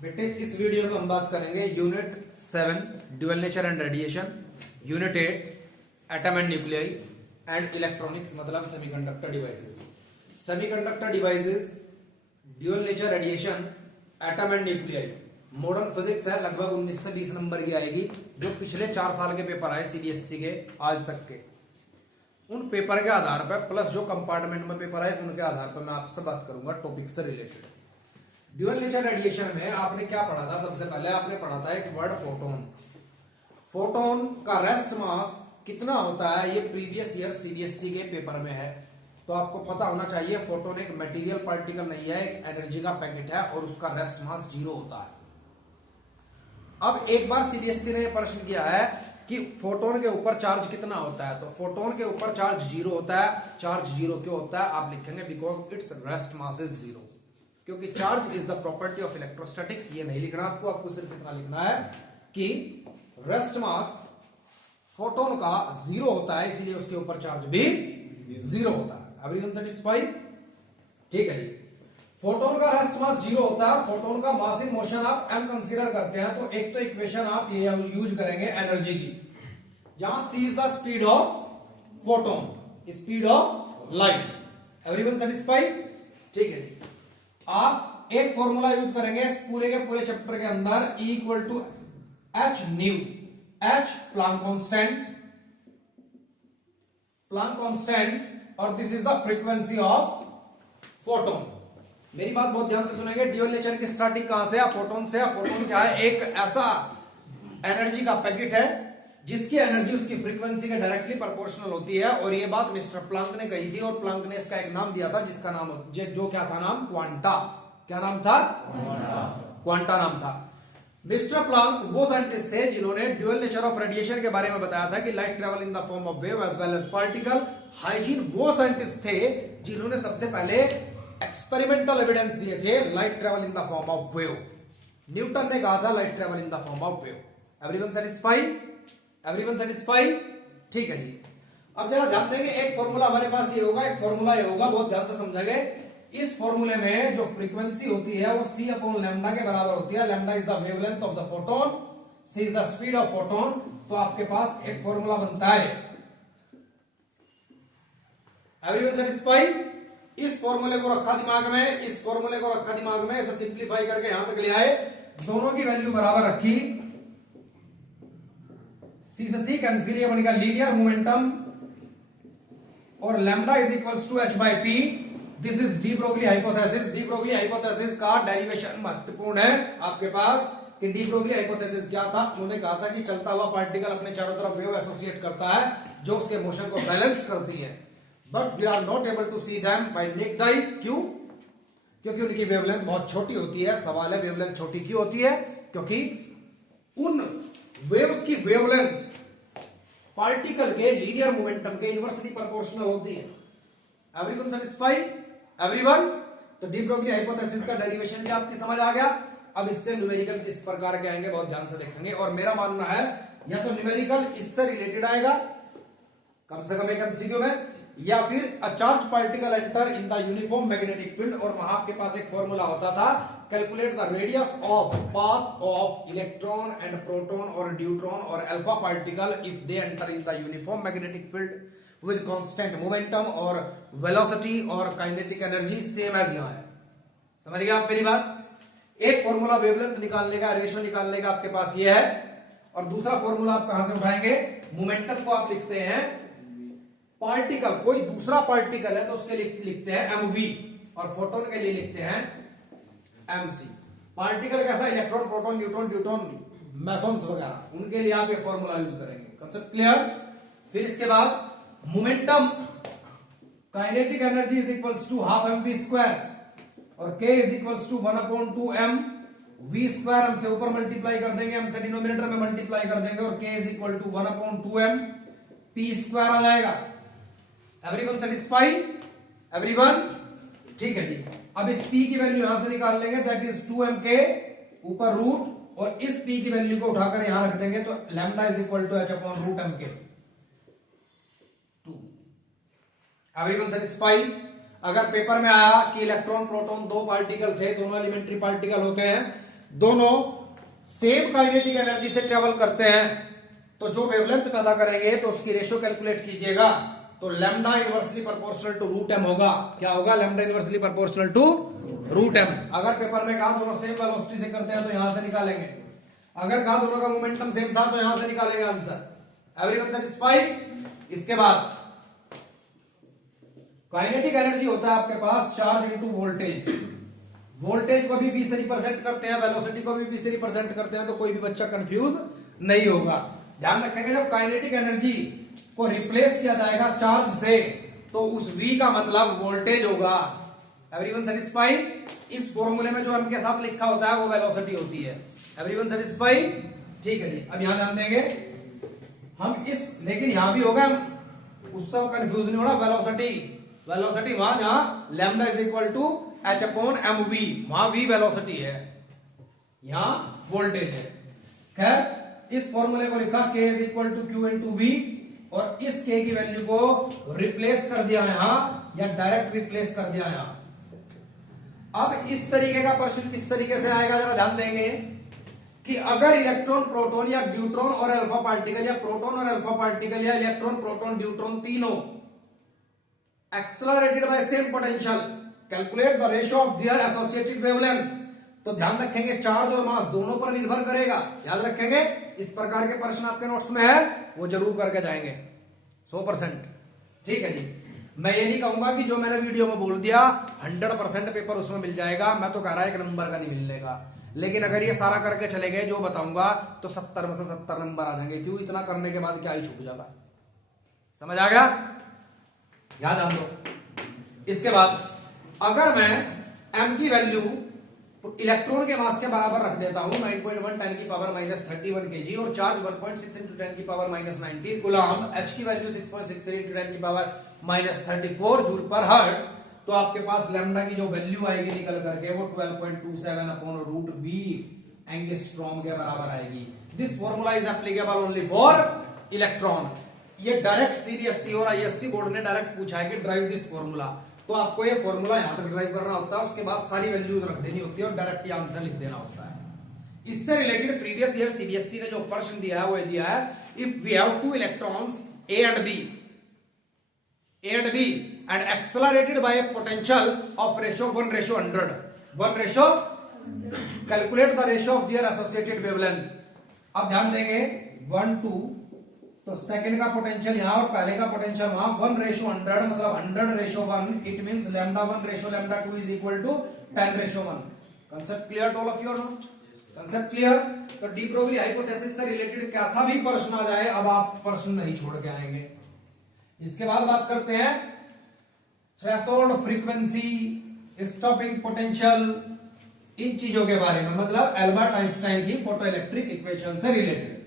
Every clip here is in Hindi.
बेटे इस वीडियो में हम बात करेंगे unit 7 dual nature and radiation, unit 8 atom and nuclei and electronics मतलब semiconductor devices. Semiconductor devices, dual nature radiation, atom and nuclei modern physics है, लगभग 19 से 20 नंबर की आएगी। जो पिछले 4 साल के पेपर आए सीबीएसई के आज तक के, उन पेपर के आधार पर प्लस जो कंपार्टमेंट में पेपर आए उनके आधार पर मैं आपसे बात करूंगा टॉपिक से रिलेटेड। ड्यूअल नेचर रेडिएशन में आपने क्या पढ़ा था? सबसे पहले आपने पढ़ा था एक वर्ड फोटोन। फोटोन का रेस्ट मास कितना होता है ये प्रीवियस ईयर सीबीएसई के पेपर में है, तो आपको पता होना चाहिए फोटोन एक मटेरियल पार्टिकल नहीं है, एक एनर्जी का पैकेट है और उसका रेस्ट मास 0 होता है। अब एक बार सीबीएसई ने प्रश्न किया है कि फोटोन के ऊपर चार्ज कितना होता है, तो फोटोन के ऊपर चार्ज 0 होता है। चार्ज 0 क्यों होता है? आप लिखेंगे because it's rest mass is 0, क्योंकि charge is the property of electrostatics. ये नहीं लिखना आपको, आपको सिर्फ इतना लिखना है कि रेस्ट मास फोटोन का 0 होता है, इसीलिए उसके ऊपर चार्ज भी 0 होता है। Everyone satisfied? ठीक है जी। फोटोन का रेस्ट मास 0 होता है। फोटोन का मास इन मोशन आप m कंसीडर करते हैं, तो एक तो इक्वेशन आप ये यूज करेंगे एनर्जी की, जहां c is the speed of photon, speed of light. Everyone satisfied? ठीक है जी। आप एक फॉर्मूला यूज करेंगे इस पूरे के पूरे चैप्टर के अंदर, E equal to H nu, H Planck constant, Planck constant, और this is the frequency of photon. मेरी बात बहुत ध्यान से सुनेंगे। ड्यूअल नेचर की स्टार्टिंग कहां से? फोटोन से। फोटोन क्या है? एक ऐसा एनर्जी का पैकेट है जिसकी एनर्जी उसकी फ्रीक्वेंसी के डायरेक्टली प्रोपोर्शनल होती है, और ये बात मिस्टर प्लांक ने कही थी, और प्लांक ने इसका एक नाम दिया था जिसका नाम जो क्या था नाम? क्वांटा। क्या नाम था? क्वांटा नाम था। मिस्टर प्लांक वो साइंटिस्ट थे जिन्होंने ड्यूअल नेचर ऑफ रेडिएशन के बारे में बताया था कि light travel in the form of wave as well as particle. Huygens वो साइंटिस्ट थे जिन्होंने सबसे पहले एक्सपेरिमेंटल एविडेंस दिए थे light travel in the form of wave. Newton ने कहा था light travel in the form of wave. Everyone satisfied? Everyone satisfied? ठीक है जी। अब जरा ध्यान देंगे, एक फॉर्मूला हमारे पास ये होगा, एक फॉर्मूला ये होगा, बहुत ध्यान से समझेंगे। इस फॉर्मूले में जो फ्रीक्वेंसी होती है वो c अपॉन लैम्डा के बराबर होती है। Lambda is the wavelength of the photon, c is the speed of photon. तो आपके पास एक फॉर्मूला बनता है। Everyone satisfied? इस फॉर्मूले को रखा दिमाग में, इस फॉर्मूले को रखा दिमाग में, इसे सिंप्लीफाई करके यहां तक ले आए, दोनों की वैल्यू बराबर रखी, सी से सी कैंसिल, ये बनेगा लीनियर मोमेंटम, और lambda is equals to h by p. This is de Broglie hypothesis. De Broglie hypothesis का डेरिवेशन महत्वपूर्ण है आपके पास कि डी ब्रोगली हाइपोथेसिस क्या था। उन्होंने कहा था कि चलता हुआ पार्टिकल अपने चारों तरफ वेव एसोसिएट करता है जो उसके मोशन को बैलेंस करती है, but we are not able to see them by naked eyes. क्यों? क्योंकि उनकी वेवलेंथ बहुत छोटी होती है। सवाल है वेवलेंथ छोटी क्यों होती है? क्योंकि उन वेव्स की वेवलेंथ पार्टिकल के लीनियर मोमेंटम के इनवर्सली प्रोपोर्शनल होती है। Everyone satisfied? एवरीवन? तो डी ब्रोगली हाइपोथेसिस का डेरिवेशन भी आपकी समझ आ गया। अब इससे न्यूमेरिकल किस प्रकार के आएंगे बहुत ध्यान से देखेंगे, और मेरा मानना है या तो न्यूमेरिकल इससे रिलेटेड आएगा कम से कम एक एमसीक्यू में, या फिर a charge particle enter in the uniform magnetic field, और वहां आपके पास एक फॉर्मूला होता था, calculate the radius of path of electron and proton और ड्यूट्रॉन और alpha particle if they enter in the uniform magnetic field with constant momentum और वेलोसिटी और काइनेटिक एनर्जी सेम एज यहां है। समझ गए आप मेरी बात? एक फॉर्मूला वेवलेंथ निकालने का, रेशियो निकालने का आपके पास ये है, और दूसरा फॉर्मूला आप कहां से उठाएंगे? मोमेंटम को आप लिखते हैं पार्टिकल, कोई दूसरा पार्टिकल है तो उसके लिए लिखते हैं mv, और फोटोन के लिए लिखते हैं mc। पार्टिकल कैसा? Electron, proton, neutron, deuteron, mesons वगैरह, उनके लिए आप ये फॉर्मूला यूज करेंगे। Concept clear? फिर इसके बाद momentum, kinetic energy is equals to half mv square, और k is equals to 1/2m v square. हम से ऊपर मल्टीप्लाई कर देंगे, हम से डिनोमिनेटर में मल्टीप्लाई कर देंगे, और k is equal to 1/2m p square आ जाएगा। Everyone satisfied? एवरीवन? ठीक है जी। अब इस p की वैल्यू यहां से निकाल लेंगे, दैट इज 2m के ऊपर रूट, और इस p की वैल्यू को उठाकर यहां रख देंगे, तो lambda is equal to h upon root m के 2। Everyone satisfied? अगर पेपर में आया कि इलेक्ट्रॉन प्रोटॉन दो पार्टिकल थे, दोनों एलिमेंट्री पार्टिकल होते हैं, दोनों सेम काइनेटिक एनर्जी से ट्रेवल करते हैं तो जो वेवलेंथ पैदा करेंगे तो उसकी रेशियो कैलकुलेट कीजिएगा, तो lambda inversely proportional to root m होगा। क्या होगा? Lambda inversely proportional to root m. अगर पेपर में कहा दोनों सेम वेलोसिटी से करते हैं तो यहां से निकालेंगे, अगर कहा दोनों का मोमेंटम सेम था तो यहां से निकालेंगे आंसर। Everyone satisfied? इसके बाद काइनेटिक एनर्जी होता है आपके पास चार्ज इनटू वोल्टेज। वोल्टेज को भी v से रिप्रेजेंट करते हैं, वेलोसिटी को भी v से रिप्रेजेंट करते हैं, तो कोई भी बच्चा कंफ्यूज नहीं होगा। ध्यान रखेंगे जब काइनेटिक एनर्जी को रिप्लेस किया जाएगा चार्ज से तो उस v का मतलब वोल्टेज होगा। Everyone satisfied? इस फॉर्मूले में जो m के साथ लिखा होता है वो वेलोसिटी होती है। Everyone satisfied? ठीक है जी। अब यहां ध्यान देंगे हम इस, लेकिन यहां भी होगा, उससे कंफ्यूज नहीं होना। वेलोसिटी वहां जहां lambda is equal to h upon m v, वहां v वेलोसिटी है, यहां वोल्टेज है। खैर इस फॉर्मूले को लिखा k is equal to q into v, और इस k की वैल्यू को रिप्लेस कर दिया यहां, या डायरेक्ट रिप्लेस कर दिया यहां। अब इस तरीके का प्रश्न किस तरीके से आएगा जरा ध्यान देंगे कि अगर इलेक्ट्रॉन प्रोटॉन या ड्यूट्रॉन और अल्फा पार्टिकल, या प्रोटॉन और अल्फा पार्टिकल, या इलेक्ट्रॉन प्रोटॉन ड्यूट्रॉन तीनों accelerated by same potential, calculate the ratio of their associated wavelength. तो ध्यान रखेंगे चार्ज और मास दोनों पर निर्भर करेगा। ध्यान रखेंगे इस प्रकार के प्रश्न आपके नोट्स में है वो जरूर करके जाएंगे 100%। ठीक है जी। मैं ये नहीं कहूंगा कि जो मैंने वीडियो में बोल दिया 100% पेपर उसमें मिल जाएगा, मैं तो कह रहा 1 नंबर का नहीं मिलेगा, लेकिन अगर ये सारा करके चले गए जो बताऊंगा तो 70 में से 70 नंबर आ जाएंगे। क्यों? इतना करने के बाद क्या ही छूट जाता। समझ आ गया? याद आ दो। इसके बाद अगर मैं m की वैल्यू इलेक्ट्रॉन के मास के बराबर रख देता हूं 9.1 10 की पावर माइनस 31 kg और चार्ज 1.6 इंटू 10 की पावर माइनस 19 कूलम, h की वैल्यू 6.63 इंटू 10 की पावर माइनस 34 जूल पर हर्ट्ज, तो आपके पास लैम्डा की जो वैल्यू आएगी निकल करके वो 12.27 अपॉन रूट वी एंगस्ट्रॉम के बराबर आएगी। This formula is applicable only for electron. ये डायरेक्ट सीबीएसई और आईएससी बोर्ड ने डायरेक्ट पूछा है कि ड्राइव दिस फॉर्मूला, तो आपको ये फॉर्मूला यहां तक ड्राइव करना होता है, उसके बाद सारी वैल्यूज रख देनी होती है और डायरेक्ट ये आंसर लिख देना होता है। इससे रिलेटेड प्रीवियस ईयर सीबीएसई ने जो प्रश्न दिया है वो दिया है, if we have two electrons A and B and accelerated by a potential of ratio 1:100 calculate the ratio of their associated wavelength. अब ध्यान देंगे 1 2, तो सेकंड का पोटेंशियल यहां और पहले का पोटेंशियल वहां 1:100 मतलब 100:1, it means lambda 1:λ2 is equal to 10:1। Concept clear all of you और नॉट? Concept clear? तो डी ब्रोगली हाइपोथेसिस से रिलेटेड कैसा भी प्रश्न आ जाए अब आप प्रश्न नहीं छोड़ के आएंगे। इसके बाद बात करते हैं थ्रेशोल्ड फ्रीक्वेंसी, स्टॉपिंग पोटेंशियल, इन चीजों के बारे में, मतलब एल्बर्ट आइंस्टाइन की फोटो इलेक्ट्रिक इक्वेशन से रिलेटेड।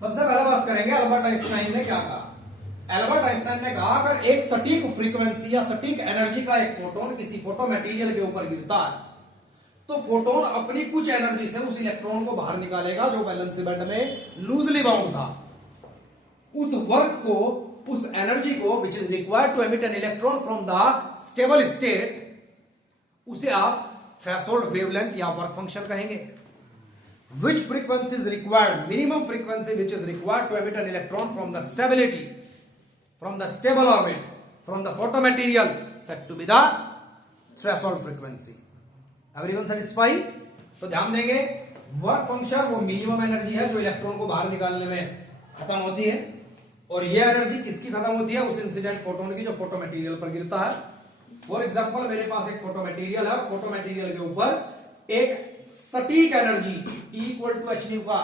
सबसे पहले बात करेंगे एल्बर्ट आइंस्टाइन ने क्या कहा। एल्बर्ट आइंस्टाइन ने कहा अगर एक सटीक फ्रीक्वेंसी या सटीक एनर्जी का एक फोटोन किसी फोटो मटेरियल के ऊपर गिरता है तो फोटोन अपनी कुछ एनर्जी से उस इलेक्ट्रॉन को बाहर निकालेगा जो वैलेंसी बैंड में लूजली बाउंड था। उस वर्क को, उस एनर्जी को which is required to emit an electron from the stable state, उसे आप थ्रेशोल्ड वेवलेंथ या वर्क फंक्शन कहेंगे। Which frequency is required? Minimum frequency which is required to emit an electron from the stability, from the stable orbit, from the photomaterial said to be the threshold frequency. Everyone satisfied? तो ध्यान देंगे वर्क फंक्शन वो मिनिमम एनर्जी है जो इलेक्ट्रॉन को बाहर निकालने में खत्म होती है, और ये एनर्जी किसकी खत्म होती है? उस इंसिडेंट फोटोन की जो फोटो मटेरियल पर गिरता है। फॉर एग्जांपल मेरे पास एक फोटो मटेरियल है, फोटो मटेरियल के ऊपर एक सटीक energy equal to H nu का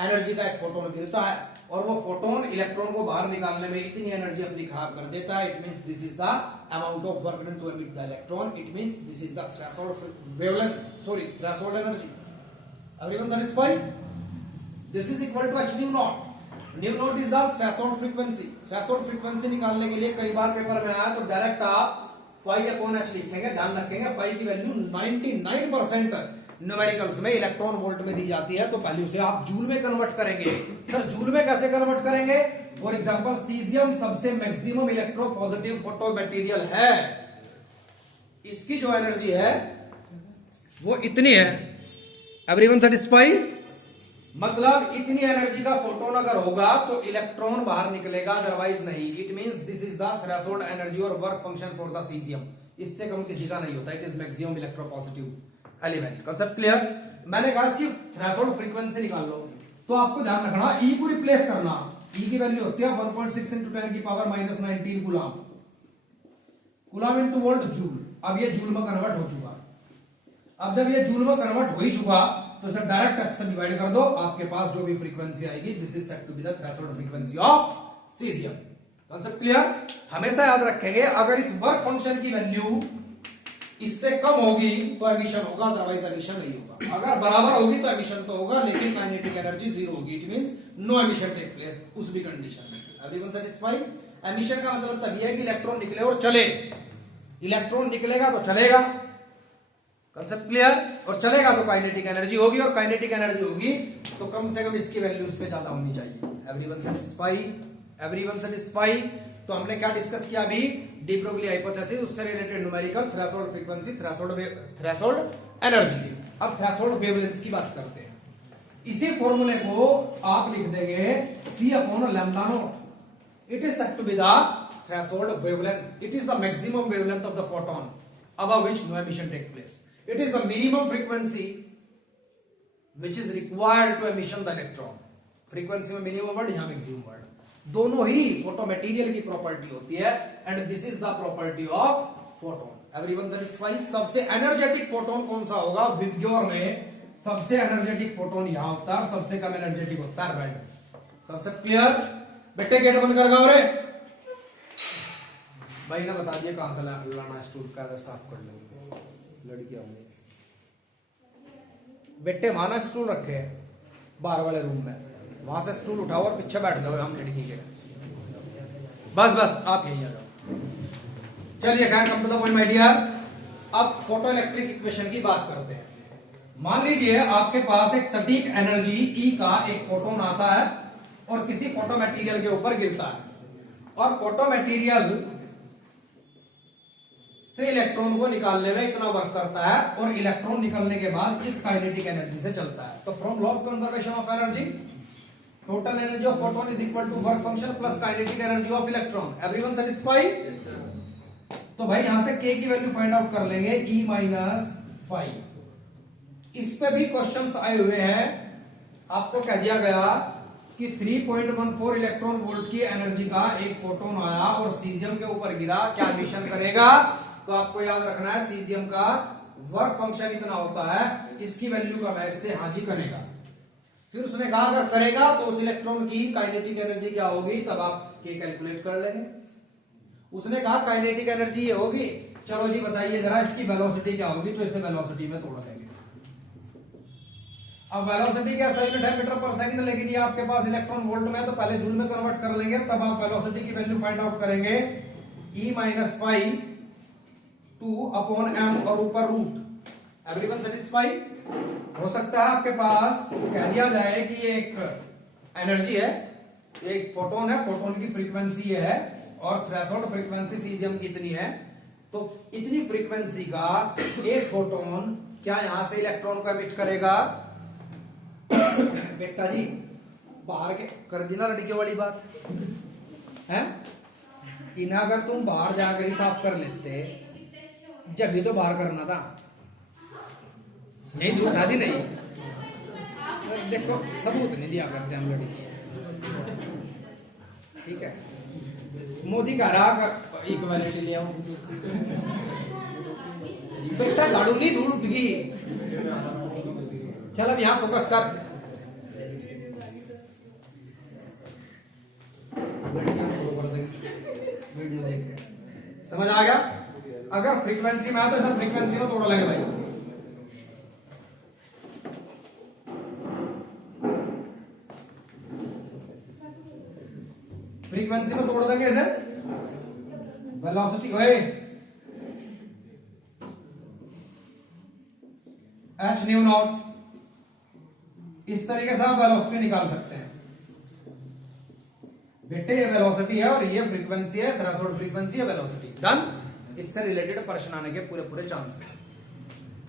एनर्जी का एक फोटोन गिरता है, और वो फोटोन इलेक्ट्रॉन को बाहर निकालने में इतनी एनर्जी अपनी खराब कर देता है। It means this is the amount of work done to emit the electron. It means this is the threshold wavelength, sorry threshold energy. Everyone satisfied? This is equal to H nu nought. Nu nought is the threshold frequency. Threshold frequency निकालने के लिए कई बार पेपर में आया तो डायरेक्ट आप फाई अपॉन एच लिखेंगे। ध्यान रखेंगे फाई की वैल्यू 99% न्यूमेरिकल्स में इलेक्ट्रॉन वोल्ट में दी जाती है, तो पहले उसे आप जूल में कन्वर्ट करेंगे। सर जूल में कैसे कन्वर्ट करेंगे? फॉर एग्जांपल सीजियम सबसे मैक्सिमम इलेक्ट्रोपॉजिटिव फोटो मटेरियल है, इसकी जो एनर्जी है वो इतनी है, एवरीवन सेटिस्फाइड? मतलब इतनी एनर्जी का फोटोन अगर होगा तो इलेक्ट्रॉन बाहर निकलेगा, अदरवाइज नहीं। It means this is the threshold energy और work function for the caesium. इससे कम किसी का नहीं होता। It is maximum electropositive element. Concept clear? मैंने कहा इसकी थ्रेशोल्ड फ्रीक्वेंसी निकाल लो, तो आपको ध्यान रखना ई को रिप्लेस करना। ई की वैल्यू होती है 1.6 × 10 की power -19 coulomb. Coulomb into volt joule. अब ये जूल में कन्वर्ट हो चुका। अब जब ये जूल में कन्वर्ट हो ही चुका तो इसे डायरेक्ट से डिवाइड कर दो, आपके पास जो भी फ्रीक्वेंसी आएगी this is said to be the threshold frequency of caesium. Concept clear? हमेशा याद रखेंगे अगर इस वर्क फंक्शन की वैल्यू इससे कम होगी तो एमिशन होगा, अदरवाइज एमिशन नहीं होगा। अगर बराबर होगी तो एमिशन तो होगा, लेकिन काइनेटिक एनर्जी जीरो होगी। It means no emission take place उस भी कंडीशन में। Everyone satisfied? एमिशन का मतलब तभी है कि इलेक्ट्रॉन निकले और चले। इलेक्ट्रॉन निकलेगा तो चलेगा, कांसेप्ट क्लियर? और चलेगा तो काइनेटिक एनर्जी होगी, और काइनेटिक एनर्जी होगी तो कम से कम इसकी वैल्यू इससे ज्यादा होनी चाहिए। Everyone satisfied? Everyone satisfied? तो हमने क्या डिस्कस किया अभी? डी ब्रोगली हाइपोथेसिस, उससे related numerical, threshold frequency, threshold energy. अब थ्रेशोल्ड वेवलेंथ की बात करते हैं। इसी फॉर्मूले को आप लिख देंगे C/λ nought. It is said to be the threshold wavelength. It is the maximum wavelength of the photon above which no emission takes place. It is the minimum frequency which is required to emission the electron. Frequency में मिनिमम वर्ड, यहां मैक्सिमम वर्ड। दोनों ही फोटो मटेरियल की प्रॉपर्टी होती है, and this is the property of photon. Everyone satisfied? सबसे एनर्जेटिक फोटोन कौन सा होगा? विब्ग्योर में सबसे एनर्जेटिक फोटोन यहां होता है, सबसे कम एनर्जेटिक होता है रेड। Concept clear? बेटे गेट बंद कर दो रे भाई, ना बता दिए कहां से लाना स्टूल का, साफ कर लेंगे लड़कियां होंगे। बेटे माना स्टूल रखे बाहर वाले रूम में, वहां से स्टूल उठाओ और पीछे बैठ जाओ हम लड़की के। बस बस आप यही आ जाओ। चलिए come to the point my dear. अब फोटो इलेक्ट्रिक इक्वेशन की बात करते हैं। मान लीजिए आपके पास एक सटीक एनर्जी ई का एक फोटोन आता है और किसी फोटो मटेरियल के ऊपर गिरता है, और फोटो मटेरियल से इलेक्ट्रॉन को निकालने में इतना वर्क करता है, और इलेक्ट्रॉन निकलने के बाद इस काइनेटिक एनर्जी से चलता है। तो from law of conservation of energy, total energy of photon is equal to work function plus kinetic energy of electron. Everyone satisfied? तो भाई यहां से k की वैल्यू फाइंड आउट कर लेंगे E-5। इस पे भी क्वेश्चंस आए हुए हैं। आपको कह दिया गया कि 3.14 इलेक्ट्रॉन वोल्ट की एनर्जी का एक फोटोन आया और सीजियम के ऊपर गिरा, क्या एमिशन करेगा? तो आपको याद रखना है सीजियम का वर्क फंक्शन इतना होता है, इसकी वैल्यू का मैच से हाजी करेगा। फिर उसने कहा अगर करेगा तो उस इलेक्ट्रॉन की काइनेटिक एनर्जी क्या होगी, तब आप के कैलकुलेट कर लेंगे। उसने कहा काइनेटिक एनर्जी ये होगी, चलो जी बताइए जरा इसकी वेलोसिटी क्या होगी, तो इसे वेलोसिटी में तोड़ लेंगे। अब वेलोसिटी क्या सही में 10 मीटर पर सेकंड, लेकिन ये आपके पास इलेक्ट्रॉन वोल्ट में, तो पहले जूल में कन्वर्ट कर लेंगे, तब आप वेलोसिटी की वैल्यू फाइंड आउट करेंगे। E-5 2/m और ऊपर रूट। Everyone satisfied? हो सकता है आपके पास कह दिया जाए कि ये एक एनर्जी है, एक फोटोन है, फोटोन की फ्रीक्वेंसी ये है, और थ्रेशोल्ड फ्रीक्वेंसी सीजियम की इतनी है, तो इतनी फ्रीक्वेंसी का एक फोटोन क्या यहां से इलेक्ट्रॉन को एमिट करेगा? बेटा जी बाहर के कर दी ना लड़कियों वाली बात है। इन्हें अगर तुम बाहर जाकर ही साफ कर लेते, जब भी तो बाहर करना था, नहीं दूर दी नहीं। देखो सबूत नहीं दिया करते हम लड़की, ठीक है? मोदी का राग इक्वालिटी ले आओ। बेटा झाड़ू नहीं, धूल उठ गई। चल अब यहां फोकस कर। वीडियो देख के समझ आ गया? अगर फ्रीक्वेंसी में आता है, सब फ्रीक्वेंसी में तोड़ लेंगे भाई। फ्रीक्वेंसी में तोड़ देंगे इसे। वेलोसिटी ओए h न्यू नॉट, इस तरीके से आप वेलोसिटी निकाल सकते हैं। बेटे ये वेलोसिटी है और ये फ्रीक्वेंसी है, थ्रेशोल्ड फ्रीक्वेंसी है, वेलोसिटी डन। इससे रिलेटेड प्रश्न आने के पूरे पूरे चांस है,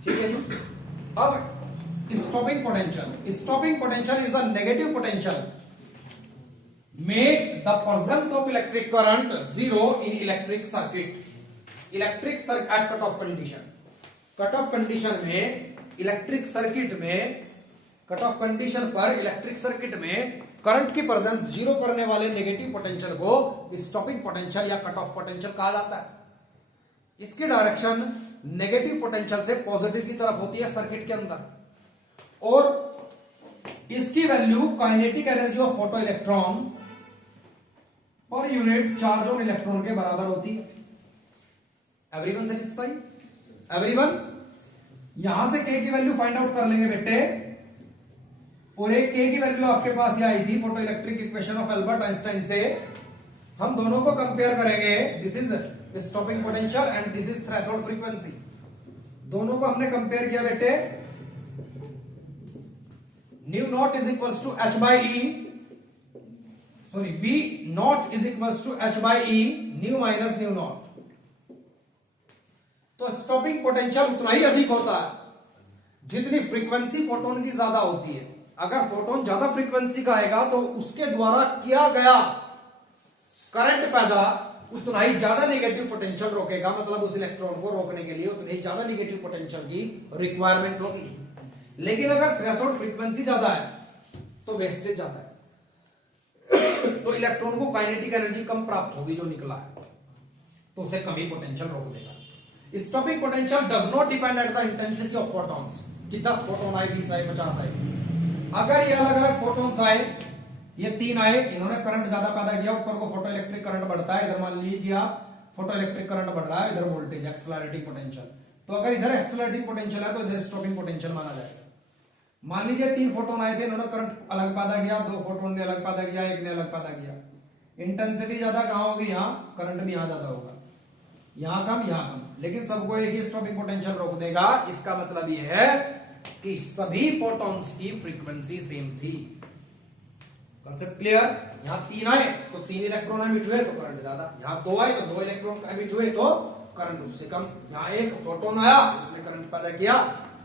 ठीक है जी। अब stopping potential is the negative potential make the presence of electric current zero in electric circuit at cutoff condition में इलेक्ट्रिक सर्किट में करंट की प्रेजेंस जीरो करने वाले नेगेटिव पोटेंशियल को स्टॉपिंग पोटेंशियल या कट ऑफ पोटेंशियल कहा जाता है। इसकी डायरेक्शन नेगेटिव पोटेंशियल से पॉजिटिव की तरफ होती है सर्किट के अंदर, और इसकी value kinetic energy of photo electron per unit charge on electron के बराबर होती है। Everyone satisfy? एवरीवन? यहां से के की वैल्यू फाइंड आउट कर लेंगे बेटे, और एक के की वैल्यू आपके पास ये आई थी photo electric equation of Albert Einstein से। हम दोनों को कंपेयर करेंगे, this is stopping potential and this is threshold frequency. दोनों को हमने कंपेयर किया बेटे, nu nought is equals to h by e, sorry v nought is equals to h by e, nu minus nu nought. तो स्टॉपिंग पोटेंशियल उतना ही अधिक होता है जितनी फ्रीक्वेंसी फोटोन की ज्यादा होती है। अगर फोटोन ज्यादा फ्रीक्वेंसी का आएगा तो उसके द्वारा किया गया करंट पैदा उतना ही ज्यादा नेगेटिव पोटेंशियल रोकेगा, मतलब उस इलेक्ट्रॉन को रोकने के लिए उतनी ही ज्यादा नेगेटिव पोटेंशियल की रिक्वायरमेंट होगी। लेकिन अगर थ्रेशोल्ड फ्रीक्वेंसी ज्यादा है तो वेस्टेज ज्यादा है, तो इलेक्ट्रॉन को काइनेटिक एनर्जी कम प्राप्त होगी जो निकला है, तो उसे कम ही पोटेंशियल रोक देगा। Stopping potential does not depend at the intensity of photons, कि 10 फोटोन आए, 20 आए, 50 आए। अगर ये अलग अलग फोटोन्स आए, ये 3 आए, इन्होंने करंट ज्यादा पैदा किया, ऊपर को फोटो इलेक्ट्रिक करंट बढ़ता है, इधर मान लीजिए फोटो इलेक्ट्रिक करंट बढ़ रहा है, इधर वोल्टेज एक्सेलरेटिंग पोटेंशियल, तो अगर इधर एक्सेलरेटिंग पोटेंशियल है तो इधर स्टॉपिंग पोटेंशियल माना जाएगा। मान लीजिए 3 फोटोन आए थे, इन्होंने करंट अलग पैदा किया, 2 फोटोन ने अलग पैदा किया, 1 ने अलग पैदा किया, इंटेंसिटी ज्यादा कहां होगी? यहां, करंट भी यहां ज्यादा होगा, यहां कम, यहां कम, लेकिन सबको एक ही स्टॉपिंग पोटेंशियल रोक देगा। इसका मतलब यह है कि सभी फोटॉन्स की फ्रीक्वेंसी सेम थी। Concept clear? यहां 3 आए तो 3 इलेक्ट्रॉन एमिट हुए तो करंट ज्यादा, यहां 2 आए तो 2 इलेक्ट्रॉन एमिट हुए तो करंट उससे कम, यहां 1 फोटोन आया उसने करंट पैदा किया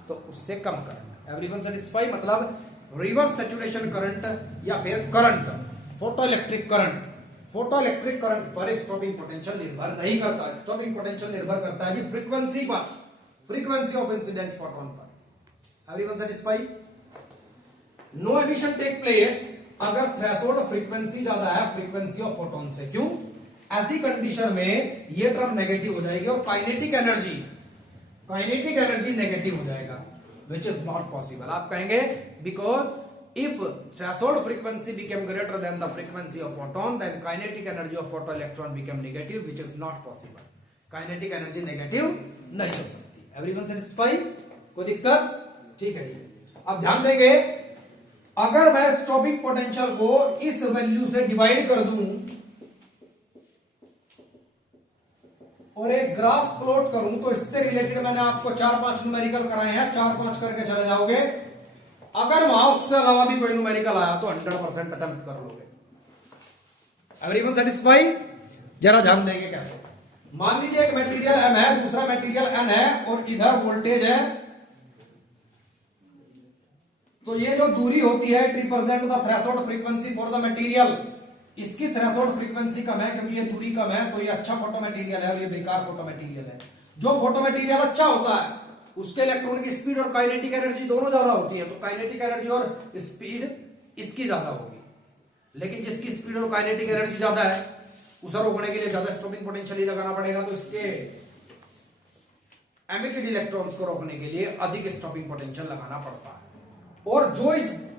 तो उससे कम करंट। Everyone satisfy? मतलब रिवर्स सैचुरेशन करंट या फिर करंट, फोटो इलेक्ट्रिक करंट पर स्टॉपिंग पोटेंशियल निर्भर नहीं करता। स्टॉपिंग पोटेंशियल निर्भर करता है कि फ्रीक्वेंसी पर, फ्रीक्वेंसी ऑफ इंसिडेंट फोटोन पर। Everyone satisfy? No emission take place अगर थ्रेशोल्ड फ्रीक्वेंसी ज्यादा है फ्रीक्वेंसी ऑफ फोटोन से। क्यों? ऐसी कंडीशन में ये टर्म नेगेटिव हो जाएगी और काइनेटिक एनर्जी नेगेटिव हो जाएगा, विच इज नॉट पॉसिबल। आप कहेंगे because if threshold frequency became greater than the frequency of photon, then kinetic energy of photoelectron became negative, which is not possible. Kinetic energy negative नहीं हो सकती। Everyone satisfied? कोई दिक्कत? ठीक है, अब ध्यान देंगे, अगर मैं स्टॉपिंग पोटेंशियल को इस वैल्यू से डिवाइड कर दूं और एक ग्राफ प्लॉट करूं, तो इससे रिलेटेड मैंने आपको 4-5 न्यूमेरिकल कराए हैं, 4-5 करके चले जाओगे। अगर वहां उससे अलावा भी कोई न्यूमेरिकल आया तो 100% अटेम्प्ट कर लोगे। Everyone satisfy? जरा ध्यान देंगे कैसे। मान लीजिए एक मटेरियल M है, दूसरा मटेरियल N है और इधर वोल्टेज है, तो ये जो दूरी होती है it represent the threshold frequency for the material. इसकी थ्रेशोल्ड फ्रीक्वेंसी कम है क्योंकि ये दूरी कम है, तो ये अच्छा फोटो मटेरियल है और ये बेकार फोटो मटेरियल है। जो फोटो मटेरियल अच्छा होता है उसके इलेक्ट्रॉन की स्पीड और काइनेटिक एनर्जी दोनों ज्यादा होती है, तो काइनेटिक एनर्जी और स्पीड इसकी ज्यादा होगी। लेकिन जिसकी स्पीड और काइनेटिक एनर्जी ज्यादा है उसे रोकने के लिए ज्यादा स्टॉपिंग पोटेंशियल ही लगाना पड़ेगा, तो इसके एमिटेड इलेक्ट्रॉन्स को रोकने के लिए अधिक स्टॉपिंग पोटेंशियल लगाना पड़ता है। और जो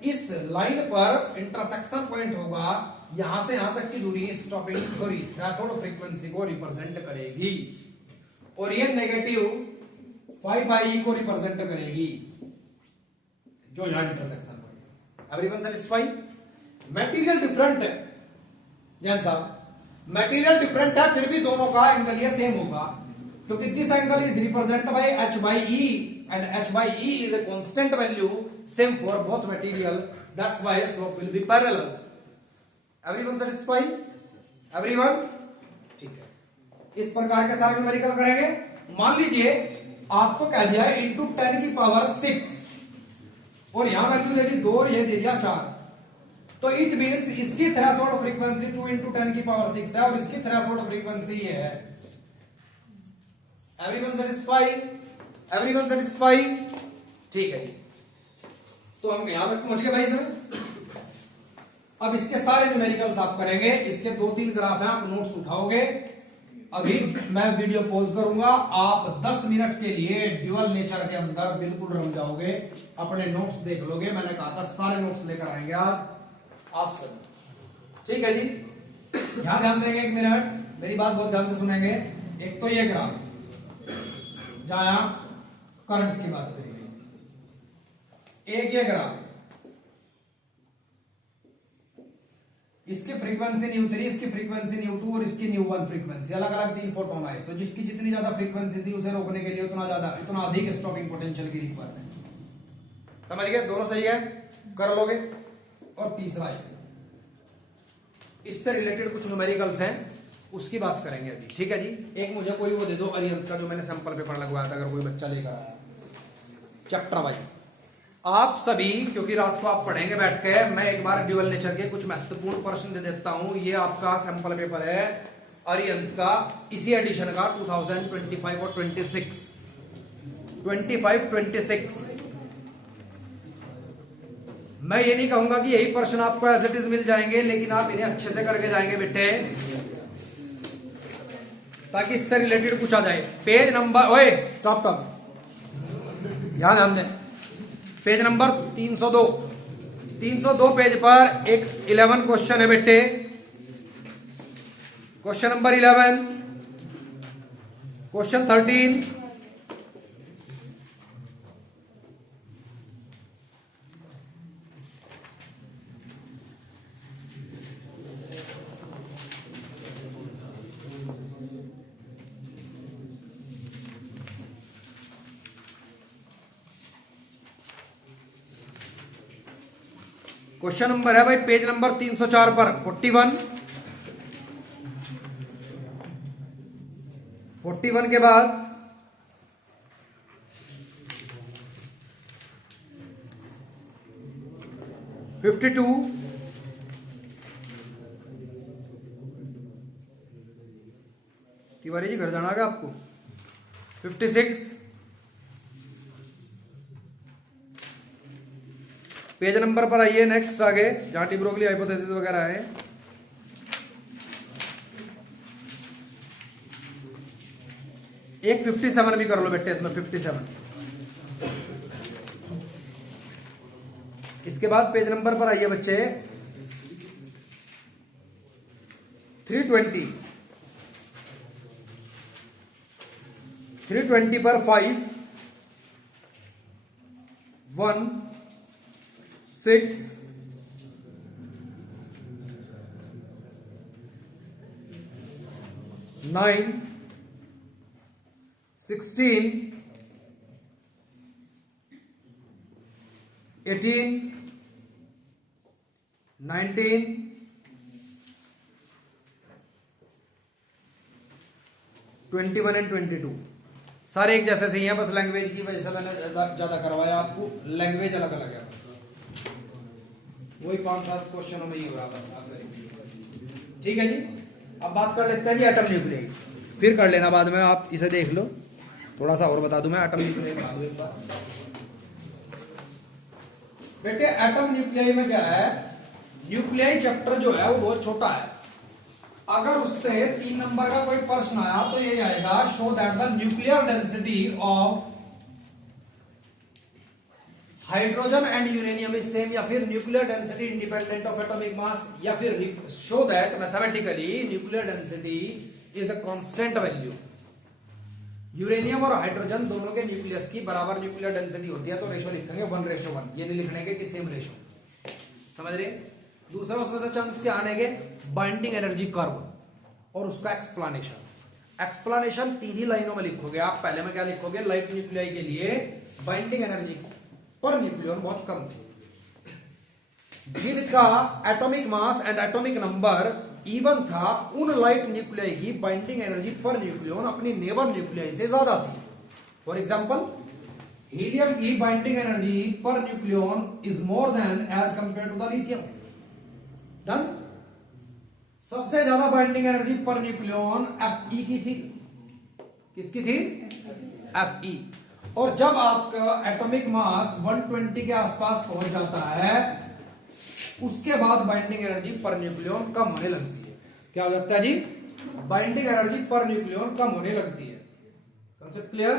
इस लाइन पर इंटरसेक्शन पॉइंट होगा, यहां से यहां तक की दूरी स्टॉपिंग थ्रेशोल्ड फ्रीक्वेंसी को रिप्रेजेंट करेगी, और ये नेगेटिव 5/E को रिप्रेजेंट करेगी जो यहां intersection point. Everyone satisfy? Material different है जैन साहब, मटेरियल डिफरेंट है, फिर भी दोनों का एंगल ये सेम होगा क्योंकि this angle is represent by h/E and h/E is a constant value same for both material, that's why slope will be parallel. Everyone satisfy? Everyone? ठीक है, इस प्रकार के सारे न्यूमेरिकल करेंगे। मान लीजिए आपको कह दिया है into 10 की पावर 6 और यहां वैल्यू दे दी 2 और ये दे दिया 4। तो इट मींस इसकी थ्रेशोल्ड फ्रीक्वेंसी 2 × 10⁶ है और इसकी थ्रेशोल्ड फ्रीक्वेंसी ये है। Everyone satisfy? ठीक है जी। तो हम यहां तक पहुंच गए भाई सर। अब इसके सारे न्यूमेरिकल्स आप करेंगे, इसके 2-3 ग्राफ हैं, आप नोट्स उठाओगे। अभी मैं वीडियो पॉज करूंगा, आप 10 मिनट के लिए ड्यूअल नेचर के अंदर बिल्कुल रम जाओगे, अपने नोट्स देख लोगे। मैंने कहा था सारे नोट्स लेकर आएंगे आप सब, ठीक है जी। यहां ध्यान देंगे, 1 मिनट मेरी बात बहुत ध्यान से सुनेंगे। एक तो ये ग्राफ जहां करंट की बात करेंगे, एक ये ग्राफ, इसकी फ्रीक्वेंसी न्यू3, इसकी फ्रीक्वेंसी न्यू2 और इसकी न्यू1 फ्रीक्वेंसी, अलग अलग 3 फोटोन आए। तो जिसकी जितनी ज्यादा फ्रीक्वेंसी थी उसे रोकने के लिए उतना अधिक स्टॉपिंग पोटेंशियल की रिक्वायरमेंट। समझ गए? दोनों सही है, कर लोगे। और तीसरा है, इससे रिलेटेड कुछ न्यूमेरिकल्स हैं, उसकी बात करेंगे अभी, ठीक है जी। एक मुझे कोई वो दे दो अरिहंत का, जो मैंने सैंपल पेपर लगवाया था, अगर कोई बच्चा लेकर आया चैप्टर वाइज। आप सभी, क्योंकि रात को आप पढ़ेंगे बैठ के, मैं एक बार ड्यूअल नेचर के कुछ महत्वपूर्ण प्रश्न दे देता हूं। ये आपका सैंपल पेपर है अरिहंत का, इसी एडिशन का 2025 और 26। मैं ये नहीं कहूंगा कि यही प्रश्न आपको एज इट इज मिल जाएंगे, लेकिन आप इन्हें अच्छे से करके जाएंगे बेटे, ताकि इससे रिलेटेड कुछ आ जाए। पेज नंबर, ओए स्टॉप, यहां ध्यान दें, पेज नंबर 302 पेज पर एक 11 क्वेश्चन है बेटे। Question number 11, question 13, question number है भाई पेज नंबर 304 पर 41 के बाद 52, तिवारी जी घर जाना है आपको, 56, पेज नंबर पर आइए, नेक्स्ट आगे जहां डी ब्रोगली हाइपोथेसिस वगैरह है। एक 57 भी कर लो बेटे इसमें, 57। इसके बाद पेज नंबर पर आइए बच्चे 320 पर 5, 1, 6, 9, 16, 18, 19, 21 एंड 22 सारे एक जैसे सही हैं, बस लैंग्वेज की वजह से मैंने ज्यादा करवाया आपको, लैंग्वेज अलग अलग है बस, वही 5-7 क्वेश्चनों में ही हो रहा था। ठीक है जी। अब बात कर लेते हैं जी एटम न्यूक्लियाई, फिर कर लेना बाद में, आप इसे देख लो, थोड़ा सा और बता दूं मैं। एटम न्यूक्लियाई बता दूं एक बार बेटे। एटम न्यूक्लियाई में क्या है, न्यूक्लियाई चैप्टर जो है वो बहुत छोटा है। अगर उससे 3 नंबर का कोई प्रश्न आया तो ये आएगा, show that the nuclear density of hydrogen and uranium is same, या फिर nuclear density independent of atomic mass, या फिर show that mathematically nuclear density is a constant value. Uranium और हाइड्रोजन दोनों के न्यूक्लियस की बराबर न्यूक्लियर डेंसिटी होती है, तो रेशो लिखेंगे 1:1, ये नहीं लिखने के कि सेम रेशो, समझ रहे। दूसरा उसमें से चांस क्या आने के, बाइंडिंग एनर्जी कर्व और उसका एक्सप्लेनेशन 3 ही लाइनों में लिखोगे आप। पहले में क्या लिखोगे, लाइट न्यूक्लियाई के लिए बाइंडिंग एनर्जी पर न्यूक्लियन बहुत कम थी, जिनका atomic mass and atomic number even था, उन लाइट न्यूक्लियाई की बाइंडिंग एनर्जी पर न्यूक्लियन अपनी नेबर न्यूक्लियाई से ज्यादा थी। फॉर एग्जांपल हीलियम की binding energy per nucleon is more than as compare to the lithium. Done. सबसे ज्यादा binding energy per nucleon Fe की थी। किसकी थी? Fe। और जब आपका एटॉमिक मास 120 के आसपास पहुंच जाता है उसके बाद बाइंडिंग एनर्जी पर न्यूक्लियन कम होने लगती है। क्या हो जाता है जी? बाइंडिंग एनर्जी पर न्यूक्लियन कम होने लगती है। Concept clear?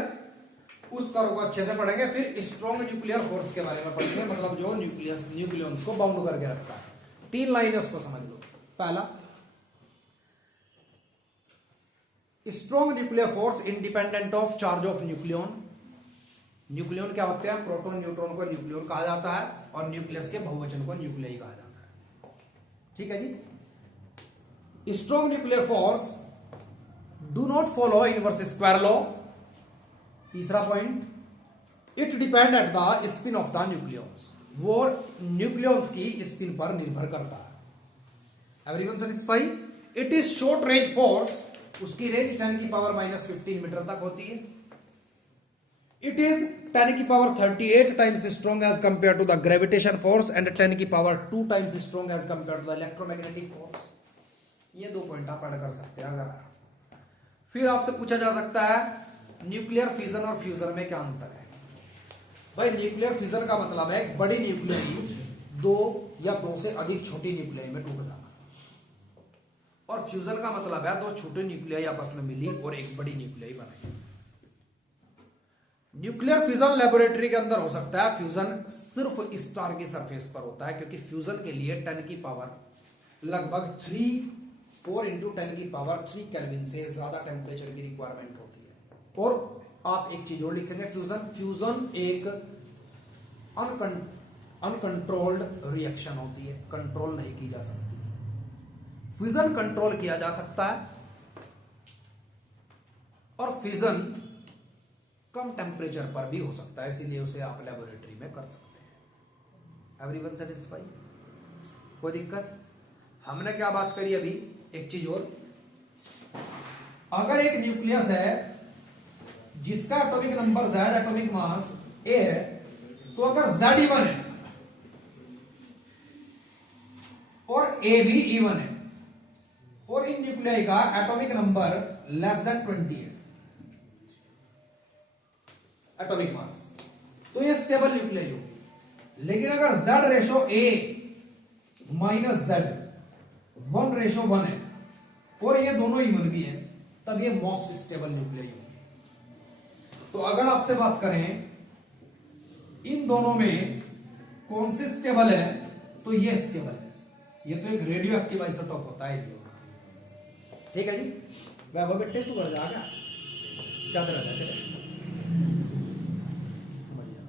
उस कर्व को अच्छे से पढ़ेंगे। फिर स्ट्रॉन्ग न्यूक्लियर फोर्स के बारे में पढ़ेंगे, मतलब जो न्यूक्लियंस को बाउंड करके रखता है। 3 लाइनें उसको समझ लो। पहला, strong nuclear force independent of charge of nucleon. Nucleon क्या होते हैं? प्रोटॉन न्यूट्रॉन को न्यूक्लियन कहा जाता है और न्यूक्लियस के बहुवचन को न्यूक्लियाई कहा जाता है। ठीक है जी। Strong nuclear force do not follow inverse square law. तीसरा point, it depend at the spin of the nucleons. वो न्यूक्लियंस की स्पिन पर निर्भर करता है। Everyone satisfy? It is short range force. उसकी रेंज 10 की पावर -15 मीटर तक होती है। इट इज 10 की power 38 times strong as compare to the gravitation force and 10 की power 2 times strong as compare to the electromagnetic force. ये 2 पॉइंट आप ऐड कर सकते हैं। अगर फिर आपसे पूछा जा सकता है न्यूक्लियर फिजन और फ्यूजन में क्या अंतर है? भाई न्यूक्लियर फिजन का मतलब है बड़ी न्यूक्लियाई 2 या 2 से अधिक छोटी न्यूक्लियाई में टूट जाना, और फ्यूजन का मतलब है 2 छोटे न्यूक्लियाई आपस में मिली और एक बड़ी न्यूक्लियाई बनाई। न्यूक्लियर फ्यूजन लेबोरेटरी के अंदर हो सकता है। फ्यूजन सिर्फ स्टार की सरफेस पर होता है, क्योंकि फ्यूजन के लिए 10 की पावर लगभग 4 इंटू 10 की पावर 3 केल्विन से ज्यादा टेम्परेचर की रिक्वायरमेंट होती है। और आप एक चीज और लिखेंगे, फ्यूजन एक अनकंट्रोल्ड रिएक्शन होती है, कंट्रोल नहीं की जा सकती। फ्यूजन कंट्रोल किया जा सकता है और फ्यूजन कम टेम्परेचर पर भी हो सकता है, इसीलिए उसे आप लेबोरेटरी में कर सकते हैं। Everyone satisfy? कोई दिक्कत? हमने क्या बात करी अभी? एक चीज और, अगर एक न्यूक्लियस है जिसका atomic number Z, atomic mass A है, तो अगर Z इवन है और A भी इवन है और इन न्यूक्लियाई का एटॉमिक नंबर लेस देन 20 है एटॉमिक मास, तो ये स्टेबल न्यूक्लियाई होगी। लेकिन अगर Z ratio A minus Z 1:1 है और ये दोनों इवन भी है, तब ये मोस्ट स्टेबल न्यूक्लियाई होगी। तो अगर आपसे बात करें इन दोनों में कौन से स्टेबल है, तो ये स्टेबल है। ये तो एक रेडियो एक्टिव आइसोटोप होता है। ठीक है जी। वैभव बेटे तू कर जाएगा क्या तरह जाते समझिए।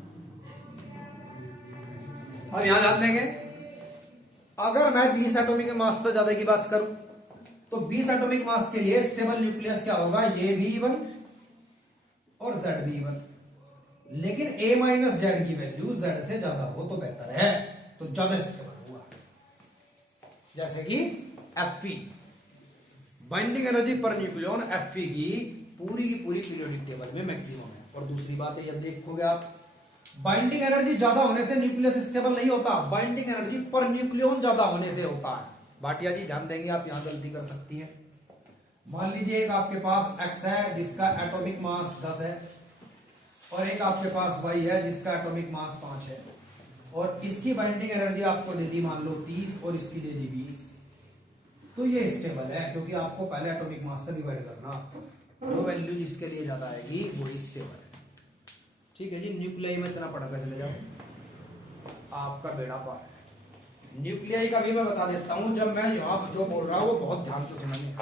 अब यहां ध्यान देंगे, अगर मैं 20 एटॉमिक मास से ज्यादा की बात करूं तो 20 एटॉमिक मास के लिए स्टेबल न्यूक्लियस क्या होगा? ये भी इवन और Z भी इवन। लेकिन A माइनस Z की वैल्यू Z से ज्यादा हो तो बेहतर है, तो ज्यादा स्टेबल हुआ। जैसे कि Fe, binding energy per nucleon Fe की पूरी पीरियोडिक टेबल में मैक्सिमम है। और दूसरी बात है, जब देखोगे आप, बाइंडिंग एनर्जी ज्यादा होने से न्यूक्लियस स्टेबल नहीं होता, बाइंडिंग एनर्जी पर न्यूक्लियन ज्यादा होने से होता है। भाटिया जी ध्यान देंगे, आप यहां गलती कर सकती हैं। मान लीजिए एक आपके पास X है जिसका एटॉमिक मास 10 है और एक आपके पास Y है जिसका एटॉमिक मास 5 है, और इसकी बाइंडिंग एनर्जी आपको दे दी मान लो 30 और इसकी दे दी 20, तो ये स्टेबल है, क्योंकि आपको पहले एटॉमिक मास से डिवाइड करना, जो वैल्यू जिसके लिए ज्यादा आएगी वही स्टेबल है। ठीक है जी। न्यूक्लियाई में इतना पढ़कर चले जाओ, आपका बेड़ा पार है। न्यूक्लियाई का भी मैं बता देता हूं, जब मैं यहां जो बोल रहा हूं वो बहुत ध्यान से सुनिए।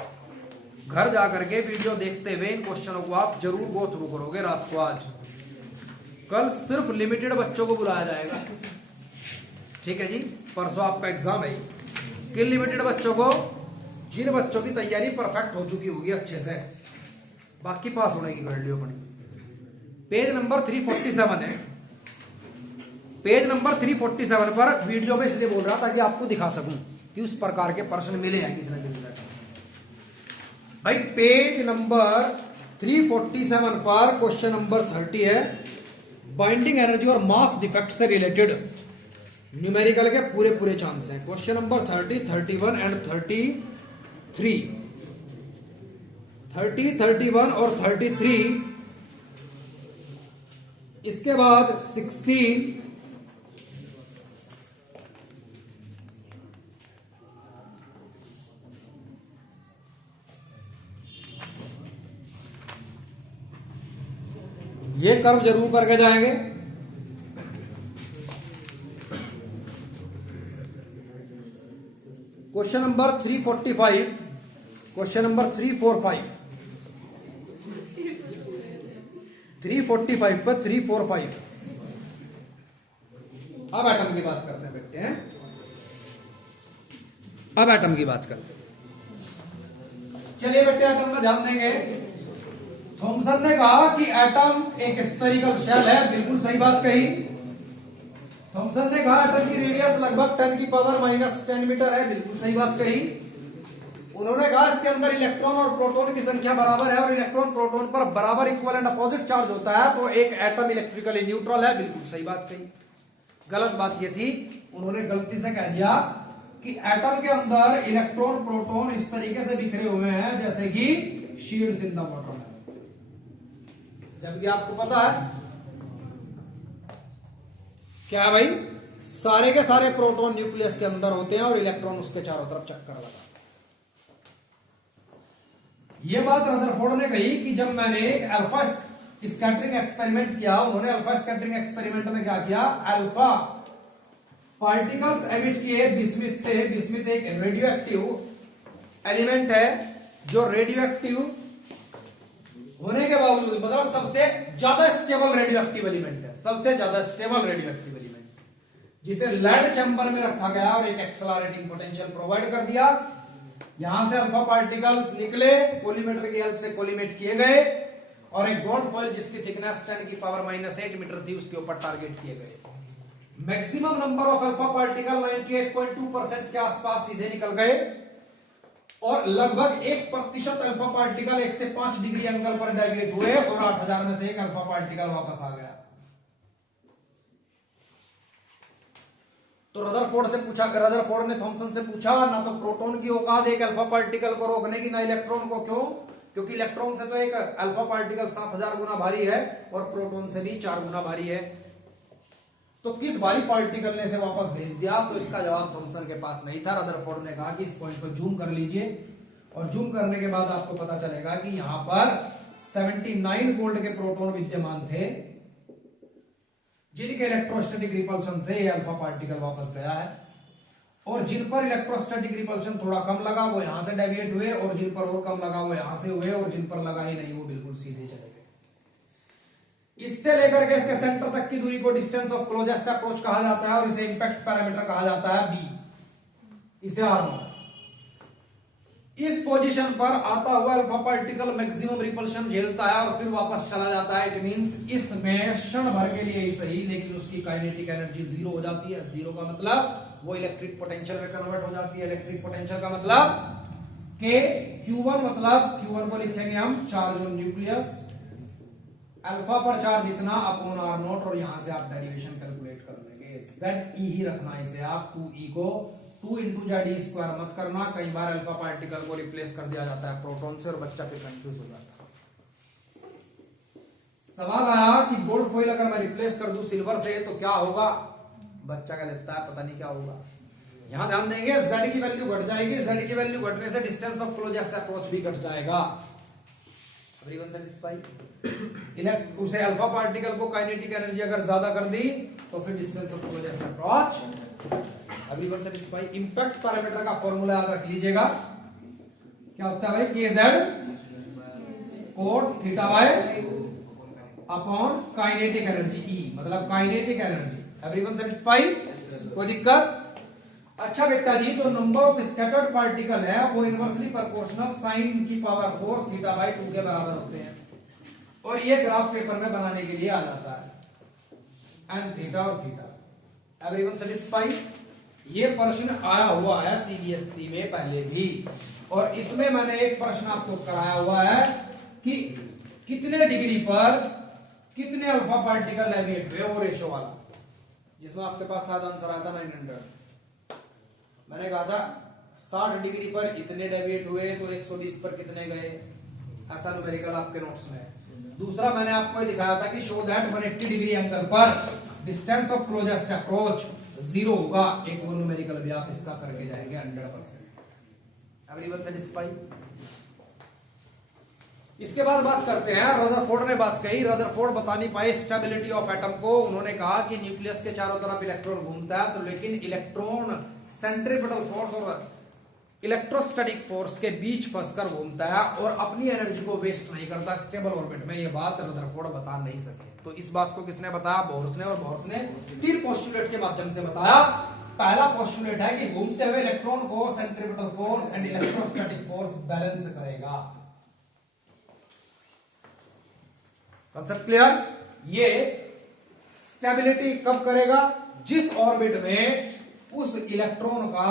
घर जाकर के वीडियो देखते हुए इन क्वेश्चनों को आप जरूर गो थ्रू करोगे रात को। आज कल सिर्फ लिमिटेड बच्चों को बुलाया जाएगा। ठीक है जी। परसों आपका एग्जाम है, कि लिमिटेड बच्चों को, जिन बच्चों की तैयारी परफेक्ट हो चुकी होगी अच्छे से, बाकी पास होने की कर लियो अपनी। पेज नंबर 347 है। पेज नंबर 347 पर वीडियो में इसलिए बोल रहा ताकि आपको दिखा सकूं कि उस प्रकार के प्रश्न मिले हैं किसी न किसी तरह। भाई पेज नंबर 347 पर क्वेश्चन नंबर 30 है, बाइंडिंग एनर्जी और मास डिफेक्ट से रिलेटेड न्यूमेरिकल के पूरे पूरे चांस हैं। क्वेश्चन नंबर 30, 31 एंड 33, 30, 31 और 33, इसके बाद 16, ये कर्व जरूर करके जाएंगे। क्वेश्चन नंबर 345, क्वेश्चन नंबर 345, 345 पर 345। अब एटम की बात करते हैं बेटे हैं, अब एटम की बात करते हैं। चलिए बेटे एटम में ध्यान देंगे। थॉमसन ने कहा कि एटम एक स्फेरिकल शेल है, बिल्कुल सही बात कही। थॉमसन ने कहा एटम की रेडियस लगभग 10 की पावर -10 मीटर है, बिल्कुल सही बात कही। उन्होंने कहा इसके अंदर इलेक्ट्रॉन और प्रोटॉन की संख्या बराबर है और इलेक्ट्रॉन प्रोटॉन पर बराबर इक्वल एंड अपोजिट चार्ज होता है, तो एक एटम इलेक्ट्रिकली न्यूट्रल है, बिल्कुल सही बात कही। गलत बात यह थी, उन्होंने गलती से कह दिया कि एटम के अंदर इलेक्ट्रॉन प्रोटॉन इस तरीके से बिखरे हुए हैं जैसे कि शीट्स इन द वाटर, जबकि आपको पता है क्या है भाई, सारे के सारे प्रोटॉन न्यूक्लियस के अंदर होते हैं और इलेक्ट्रॉन उसके चारों तरफ चक्कर लगाते हैं। यह बात रदरफोर्ड ने कही कि जब मैंने अल्फा स्कैटरिंग एक्सपेरिमेंट किया, उन्होंने अल्फा स्कैटरिंग एक्सपेरिमेंट में क्या किया, अल्फा पार्टिकल्स एमिट किए बिस्मिथ से। बिस्मिथ एक रेडियो एक्टिव एलिमेंट है जो रेडियो एक्टिव होने के बावजूद, मतलब सबसे ज्यादा स्टेबल रेडियो एक्टिव एलिमेंट है, सबसे ज्यादा स्टेबल रेडियो एक्टिव एलिमेंट, जिसे लेड चैम्बर में रखा गया और एक एक्सेलरेटिंग पोटेंशियल प्रोवाइड कर दिया। यहां से अल्फा पार्टिकल्स निकले, कोलीमेटर की हेल्प से कोलीमेट किए गए और एक गोल्ड फॉइल जिसकी थिकनेस 10 की पावर -8 मीटर थी उसके ऊपर टारगेट किए गए। Maximum number of alpha particle 98.2% के आसपास सीधे निकल गए और लगभग 1% अल्फा पार्टिकल 1 से 5 डिग्री एंगल पर डेविएट हुए और 8000 में से एक अल्फा पार्टिकल वापस आ गया। तो रदरफोर्ड से पूछा, रदरफोर्ड ने थॉमसन से पूछा, ना तो प्रोटॉन की औकात एक अल्फा पार्टिकल को रोकने की, ना इलेक्ट्रॉन को। क्यों? क्योंकि इलेक्ट्रॉन से तो एक अल्फा पार्टिकल 7000 गुना भारी है और प्रोटॉन से भी 4 गुना भारी है, तो किस भारी पार्टिकल ने इसे वापस भेज दिया? तो इसका जवाब थॉमसन के पास नहीं था। रदरफोर्ड ने कहा कि इस पॉइंट पर जूम कर लीजिए और जूम करने के बाद आपको पता चलेगा कि यहां पर 79 गोल्ड के प्रोटॉन विद्यमान थे जिनके इलेक्ट्रोस्टैटिक रिपल्शन से ये अल्फा पार्टिकल वापस गया है, और जिन पर इलेक्ट्रोस्टैटिक रिपल्शन थोड़ा कम लगा वो यहां से डेविएट हुए और जिन पर और कम लगा वो यहां से हुए और जिन पर लगा ही नहीं वो बिल्कुल सीधे चले गए। इससे लेकर के इसके सेंटर तक की दूरी को डिस्टेंस ऑफ क्लोजेस्ट अप्रोच कहा जाता है और इसे इंपैक्ट पैरामीटर कहा जाता है बी, इसे R0। इस पोजीशन पर आता हुआ अल्फा पार्टिकल मैक्सिमम रिपल्शन झेलता है और फिर वापस चला जाता है। इट मींस इसमें क्षण भर के लिए ही सही, लेकिन उसकी काइनेटिक एनर्जी 0 हो जाती है। 0 का मतलब वो इलेक्ट्रिक पोटेंशियल में कन्वर्ट हो जाती है। इलेक्ट्रिक पोटेंशियल का मतलब के Q1, मतलब Q1 को लिखेंगे हम चार्ज ऑन न्यूक्लियस, अल्फा पर चार्ज इतना अपॉन R0, और यहां से आप डेरिवेशन कैलकुलेट कर लेंगे। ZE ही रखना इसे आप, 2E को 2 × ZE² मत करना। कई बार अल्फा पार्टिकल को रिप्लेस कर दिया जाता है प्रोटॉन से और बच्चा फिर कंफ्यूज हो जाता है। सवाल आया कि गोल्ड फॉइल अगर मैं रिप्लेस कर दूं सिल्वर से तो क्या होगा? बच्चा क्या लगता है, पता नहीं क्या होगा। यहां ध्यान देंगे, Z की वैल्यू घट जाएगी। Z की वैल्यू घटने से डिस्टेंस ऑफ क्लोजेस्ट अप्रोच भी घट जाएगा। Everyone satisfied? उसे अल्फा पार्टिकल को काइनेटिक एनर्जी अगर ज्यादा कर दी तो फिर distance of closest approach. Everyone satisfied? Impact parameter का फॉर्मूला याद रख लीजिएगा, क्या होता है भाई? KZ cot theta by upon kinetic energy E, मतलब काइनेटिक एनर्जी। Everyone satisfied? कोई दिक्कत? अच्छा बेटा जी, तो नंबर ऑफ स्कैटर्ड पार्टिकल है वो इनवर्सली प्रोपोर्शनल sin की पावर 4 थीटा बाय 2 के बराबर होते हैं, और ये ग्राफ पेपर में बनाने के लिए आ जाता है एन थीटा और थीटा। Everyone satisfied? ये प्रश्न आया हुआ है CBSE में पहले भी, और इसमें मैंने एक प्रश्न आपको कराया हुआ है कि कितने कितने अल्फा पार्टिकल डेविएट हुए, वो रेशो वाला, जिसमें आपके पास शायद आंसर आया था 900। मैंने कहा था 60 डिग्री पर इतने डेविएट हुए तो 120 पर कितने गए, ऐसा न्यूमेरिकल आपके नोट्स में है। दूसरा मैंने आपको दिखाया था कि शो दैट 180 डिग्री एंगल पर डिस्टेंस ऑफ क्लोजेस्ट अप्रोच 0 होगा। एक वो न्यूमेरिकल भी आप इसका करके जाएंगे 100%। Everyone satisfied? इसके बाद बात करते हैं, रदरफोर्ड ने बात कही, रदरफोर्ड बता नहीं पाए स्टेबिलिटी ऑफ एटम को। उन्होंने कहा कि न्यूक्लियस के चारों तरफ इलेक्ट्रॉन घूमता है, तो लेकिन इलेक्ट्रॉन सेंट्रीपिटल फोर्स और इलेक्ट्रोस्टैटिक फोर्स के बीच फंसकर घूमता है और अपनी एनर्जी को वेस्ट नहीं करता स्टेबल ऑर्बिट में। ये बात रदरफोर्ड बता नहीं सके। तो इस बात को किसने बताया? बोर्स ने। और बोर्स ने 3 पोस्टुलेट के माध्यम से बताया। पहला पोस्टुलेट है कि घूमते हुए इलेक्ट्रॉन को centripetal force and electrostatic force balance करेगा। Concept clear? ये स्टेबिलिटी कब करेगा? जिस ऑर्बिट में उस इलेक्ट्रॉन का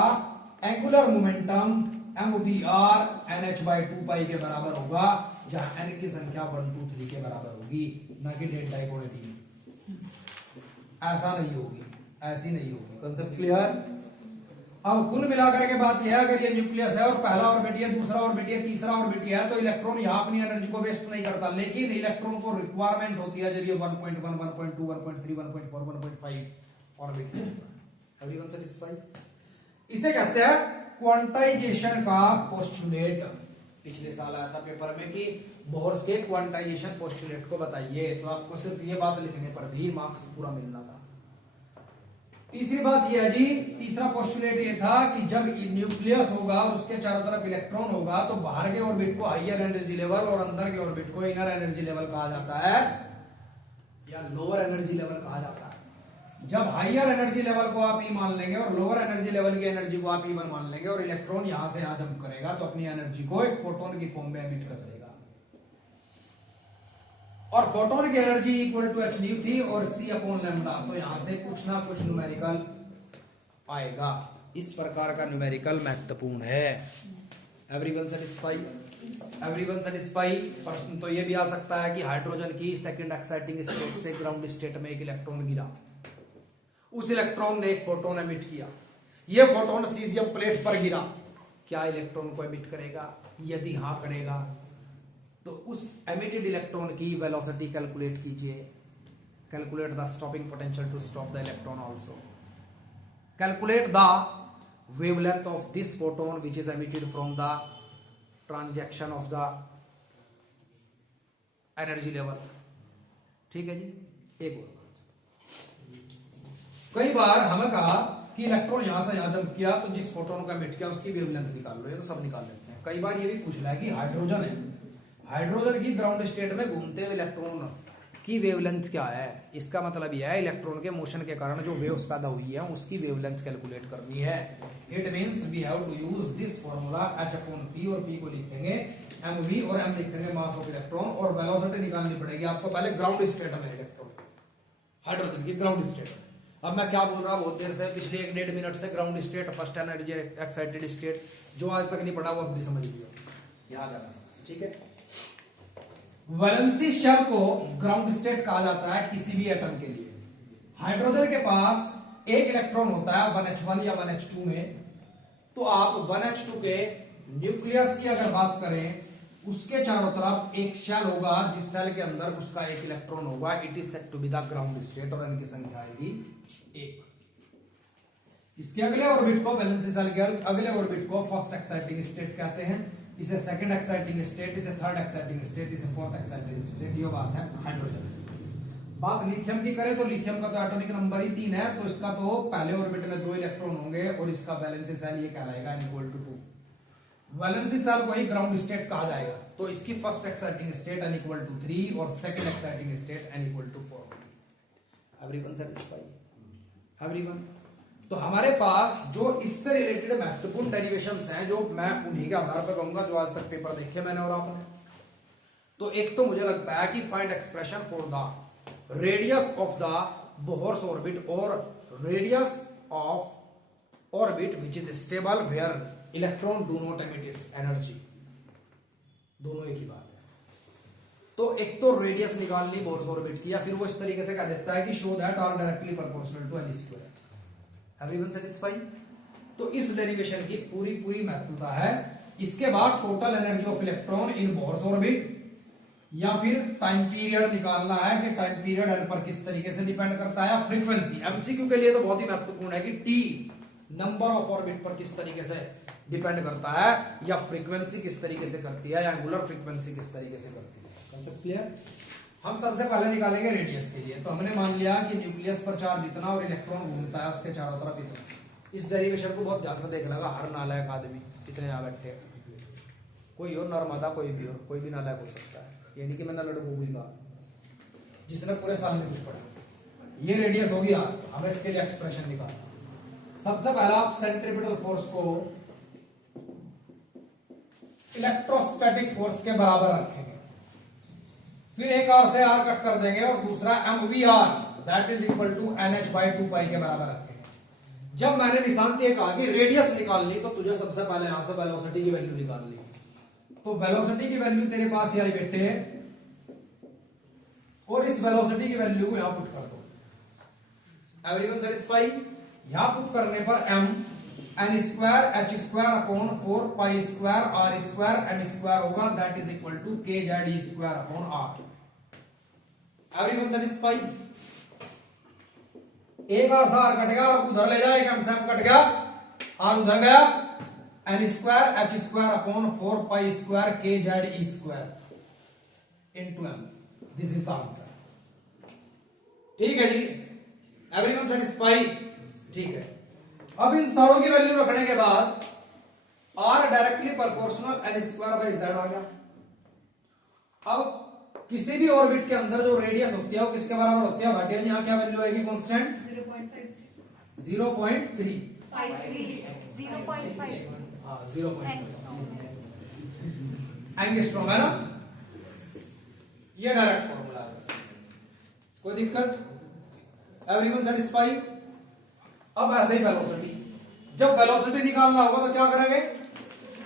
एंगुलर मोमेंटम mvr nh/2 पाई के बराबर होगा, जहां n की संख्या 1 2 3 के बराबर होगी, ना कि डेल्टा इक्वल 3। ऐसा नहीं होगी, ऐसी नहीं होगी। Concept clear? अब कुल मिलाकर के बात यह है, अगर ये न्यूक्लियस है और पहला ऑर्बिट है, दूसरा ऑर्बिट है, तीसरा ऑर्बिट है, तो इलेक्ट्रॉन यहां अपनी एनर्जी को वेस्ट नहीं करता। लेकिन इलेक्ट्रॉन को रिक्वायरमेंट होती है जब ये 1.1 1.2 1.3 1.4 1.5 ऑर्बिट है। Everyone satisfied? इसे कहते हैं क्वांटाइजेशन का पोस्टुलेट। पिछले साल आया था पेपर में कि बोर्स के क्वांटाइजेशन पोस्टुलेट को बताइए, तो आपको सिर्फ ये बात लिखने पर भी मार्क्स पूरा मिलना था। तीसरी बात यह है जी, तीसरा पोस्टुलेट ये था कि जब न्यूक्लियस होगा और उसके चारों तरफ इलेक्ट्रॉन होगा, तो बाहर के ऑर्बिट को हायर एनर्जी लेवल और अंदर के ऑर्बिट को इनर एनर्जी लेवल कहा जाता है या लोअर एनर्जी लेवल कहा जाता है। जब हायर एनर्जी लेवल को आप ई मान लेंगे और लोअर एनर्जी लेवल की एनर्जी को आप E1 मान लेंगे और इलेक्ट्रॉन यहां से यहां जंप करेगा, तो अपनी एनर्जी को एक फोटोन की फॉर्म में एमिट कर देगा। और फोटोन की energy equal to h nu थी और c/λ, तो यहां से कुछ ना कुछ न्यूमेरिकल आएगा। इस प्रकार का न्यूमेरिकल महत्वपूर्ण है। Everyone satisfy? Everyone satisfy? प्रश्न तो ये भी आ सकता है कि हाइड्रोजन की सेकंड एक्साइटिंग स्टेट से ग्राउंड स्टेट में एक इलेक्ट्रॉन गिरा, उस इलेक्ट्रॉन ने एक फोटोन एमिट किया, यह फोटोन सीजियम प्लेट पर गिरा, क्या इलेक्ट्रॉन को एमिट करेगा? यदि हां करेगा, तो उस एमिटेड इलेक्ट्रॉन की वेलोसिटी कैलकुलेट कीजिए। Calculate the stopping potential to stop the electron also. Calculate the wavelength of this photon which is emitted from the transaction of the energy level. ठीक है जी। एक और कई बार हमें कहा कि इलेक्ट्रॉन यहां से यहां जंप किया, तो जिस फोटोन का एमिट किया उसकी वेवलेंथ निकाल लो। ये तो सब निकाल लेते हैं। कई बार ये भी पूछ रहा है कि हाइड्रोजन है, हाइड्रोजन की ग्राउंड स्टेट में घूमते हुए इलेक्ट्रॉन की वेवलेंथ क्या है? इसका मतलब यह है इलेक्ट्रॉन के मोशन के कारण जो वेव्स पैदा हुई है उसकी वेवलेंथ कैलकुलेट करनी है। It means we have to use this formula H/P, और P को लिखेंगे mv और m लिखेंगे मास ऑफ इलेक्ट्रॉन, और वेलोसिटी निकालनी पड़ेगी आपको पहले ग्राउंड स्टेट में इलेक्ट्रॉन, हाइड्रोजन की ग्राउंड स्टेट। अब मैं क्या बोल रहा हूं बहुत देर से, पिछले 1-1.5 मिनट से ground state, first energy excited state, जो आज तक नहीं पढ़ा वो अब भी समझ लिया, याद आना समझ। ठीक है। वैलेंसी शेल को ग्राउंड स्टेट कहा जाता है किसी भी एटम के लिए। हाइड्रोजन के पास एक इलेक्ट्रॉन होता है 1h1 या 1h2 में, तो आप 1h2 के न्यूक्लियस की अगर बात करें, उसके चारों तरफ एक शेल होगा, जिस शेल के अंदर उसका एक इलेक्ट्रॉन होगा। It is said to be the ground state, और इनकी संख्या आएगी 1। इसके अगले ऑर्बिट को, वैलेंसी शेल के अगले ऑर्बिट को फर्स्ट एक्साइटिंग स्टेट कहते हैं, इसे सेकंड एक्साइटिंग स्टेट, इसे थर्ड एक्साइटिंग स्टेट, इसे फोर्थ एक्साइटिंग स्टेट। ये बात है हाइड्रोजन। बात लिथियम की करें तो लिथियम का तो एटॉमिक नंबर ही 3 है, तो इसका तो पहले ऑर्बिट में 2 इलेक्ट्रॉन होंगे और इसका वैलेंसी शेल ये कहलाएगा n=2। वैलेंसी शेल को ही ग्राउंड स्टेट कहा जाएगा, तो इसकी फर्स्ट एक्साइटिंग स्टेट n=3 और second exciting state n=4। Everyone satisfied? Everyone? तो हमारे पास जो इससे रिलेटेड महत्वपूर्ण डेरिवेशंस हैं, जो मैं उन्हीं के आधार पर कहूंगा जो आज तक पेपर देखे मैंने और आपने। तो एक तो मुझे लगता है कि find expression for the radius of the Bohr's orbit और radius of orbit which is stable where electron do not emit its energy. दोनों एक ही बात है। तो एक तो रेडियस निकालनी बोर्स ऑर्बिट की, या फिर वो इस तरीके से कह देता है कि show that r directly proportional to l square. Everyone satisfied? तो इस डेरिवेशन की पूरी पूरी महत्वता है। इसके बाद total energy of electron in Bohr's orbit, या फिर टाइम पीरियड निकालना है कि टाइम पीरियड एल पर किस तरीके से डिपेंड करता है। फ्रीक्वेंसी एमसीक्यू के लिए तो बहुत ही महत्वपूर्ण है कि टी नंबर ऑफ ऑर्बिट पर किस तरीके से डिपेंड करता है, या फ्रीक्वेंसी किस तरीके से करती है, या एंगुलर फ्रीक्वेंसी किस तरीके से करती है, कर सकती है। हम सबसे पहले निकालेंगे रेडियस के लिए। तो हमने मान लिया कि न्यूक्लियस पर चार्ज इतना और इलेक्ट्रॉन घूमता है उसके चारों तरफ इतना। इस डेरिवेशन को बहुत ध्यान से देखना होगा। हर नालायक आदमी कितने यहाँ बैठे, कोई हो नर्मदा, कोई भी हो, कोई भी नालायक हो सकता है। ये नहीं कि मैंने लड़कों को ही कहा, जिसने पूरे साल में कुछ पढ़ा। ये रेडियस हो गया, हमें इसके लिए एक्सप्रेशन निकालना। सबसे पहला आप सेंट्रीपिटल फोर्स को इलेक्ट्रोस्टैटिक फोर्स के बराबर रखेंगे, फिर एक आर से आर कट कर देंगे और दूसरा mvr that is equal to nh/2 के बराबर रखेंगे। जब मैंने निशान दिए कहा कि रेडियस निकालनी, तो तुझे सबसे पहले यहां से वेलोसिटी की वैल्यू निकालनी। तो वेलोसिटी की वैल्यू तेरे पास ये आई बेटे, और इस वेलोसिटी की वैल्यू को यहां पुट कर दो। Everyone satisfied? यहां पुट करने पर m n square h square upon 4 pi square r square n square होगा, that is equal to k z e square upon r। Everyone satisfied? एक आर से आर कट गया और उधर ले जाए, m से m कट गया, r उधर गया, n square h square upon 4 pi square k z e square into m। This is the answer. ठीक है जी, एवरीवन सेटिस्फाइड? ठीक है। अब इन सारों की वैल्यू रखने के बाद r directly proportional n square by z आ गया। अब किसी भी ऑर्बिट के अंदर जो रेडियस होती है वो किसके बराबर होती है भाटिया जी? यहाँ क्या वैल्यू आएगी? कांस्टेंट 0.3 एंगस्ट्रॉम है ना। ये डायरेक्ट फॉर्मूला है, कोई दिक्कत? Everyone satisfied? अब ऐसे ही वेलोसिटी, जब वेलोसिटी निकालना होगा तो क्या करेंगे?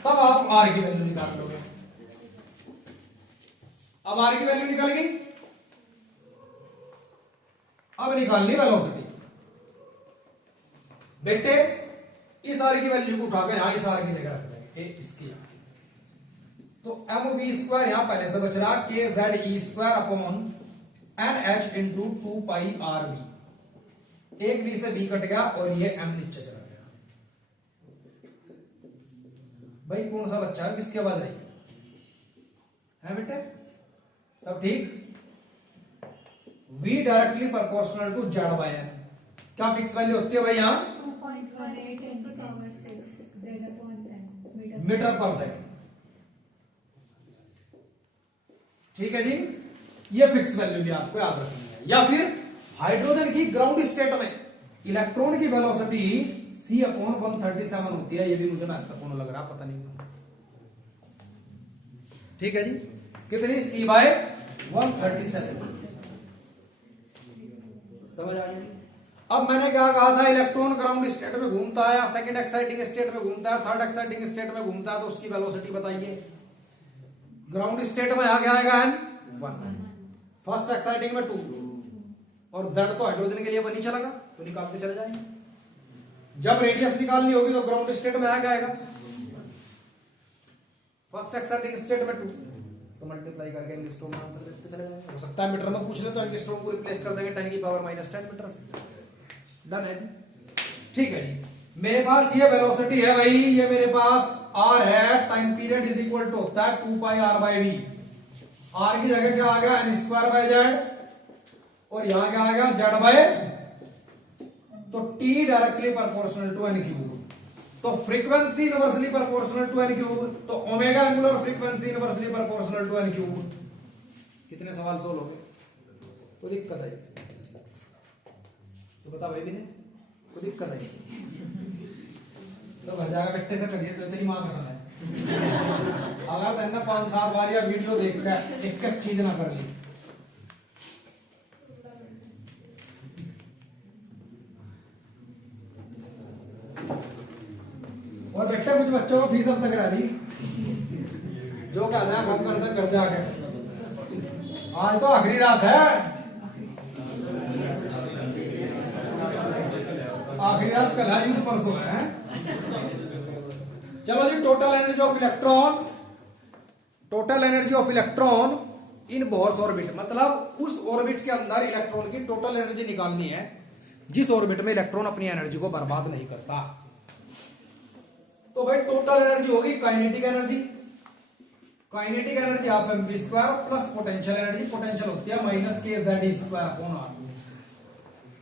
तब आप r की वैल्यू निकाल लोगे। अब r की वैल्यू निकल गई, अब निकालनी वेलोसिटी। बेटे इस r की वैल्यू को उठाकर यहां इस r की जगह रख देंगे, इसकी। तो mv स्क्वायर यहां पहले से बच रहा, k z e square upon nh into 2 pi r v। एक v से b कट गया और ये m नीचे चला गया। भाई कौन सा बच्चा है, किसकी आवाज आई है बेटे? सब ठीक? v directly proportional to z by n। क्या फिक्स वैल्यू होती है भाई? यहां 2.18 10 to power 6 z upon 10 metre पर सेकंड। ठीक है जी, ये फिक्स वैल्यू भी आपको याद रखनी है। या फिर हाइड्रोजन की ग्राउंड स्टेट में इलेक्ट्रॉन की वेलोसिटी c अपॉन 137 होती है। ये भी मुझे महत्वपूर्ण लग रहा, पता नहीं। ठीक है जी, कितनी? c by 137। समझ आ गई? अब मैंने क्या कहा था, इलेक्ट्रॉन ग्राउंड स्टेट में घूमता है या सेकंड एक्साइटिंग स्टेट में घूमता है, थर्ड एक्साइटिंग स्टेट में घूमता है, तो उसकी वेलोसिटी बताइए। ग्राउंड स्टेट में यहां क्या आएगा? n1, फर्स्ट एक्साइटिंग में 2, और z तो हाइड्रोजन के लिए 1 ही चलेगा, तो निकालते चले जाएंगे। जब रेडियस निकालनी होगी तो ग्राउंड स्टेट में क्या आएगा? फर्स्ट एक्साइटिंग स्टेट में 2, तो मल्टीप्लाई करके एंगस्ट्रॉम में आंसर देखते चले जाएंगे। हो सकता है मीटर में पूछ ले तो एंगस्ट्रॉम को रिप्लेस कर देंगे 10 की पावर -10 मीटर से। डन है? ठीक है जी, मेरे पास ये वेलोसिटी है भाई, ये मेरे पास r है। Time period is equal to होता है 2 pi r by v। r की जगह क्या आ गया? n स्क्वायर बाय z, और यहां क्या आएगा? z बाय, तो t directly proportional to n cube. तो frequency inversely proportional to n cube, तो omega angular frequency inversely proportional to n cube. कितने सवाल सोल्व हो गए? कोई दिक्कत है तो बता भाई भी नहीं, कोई दिक्कत है तो घर जाकर बेटे से करिए, तो तेरी मां कसम है। अगर तेने 5-7 बार या वीडियो देखकर एक एक चीज ना कर ली, और बेटा कुछ बच्चों को फीस अब तक करा दी, जो कहना है हम करते घर जाके। आज तो आखिरी रात है, आखिरी रात कल है, युद्ध परसों है। चलो जी, total energy of electron, total energy of electron in Bohr's orbit, मतलब उस ऑर्बिट के अंदर इलेक्ट्रॉन की टोटल एनर्जी निकालनी है जिस ऑर्बिट में इलेक्ट्रॉन अपनी एनर्जी को बर्बाद नहीं करता। तो भाई टोटल एनर्जी होगी kinetic energy, kinetic energy half mv square plus potential energy, potential होती है minus k z square upon r.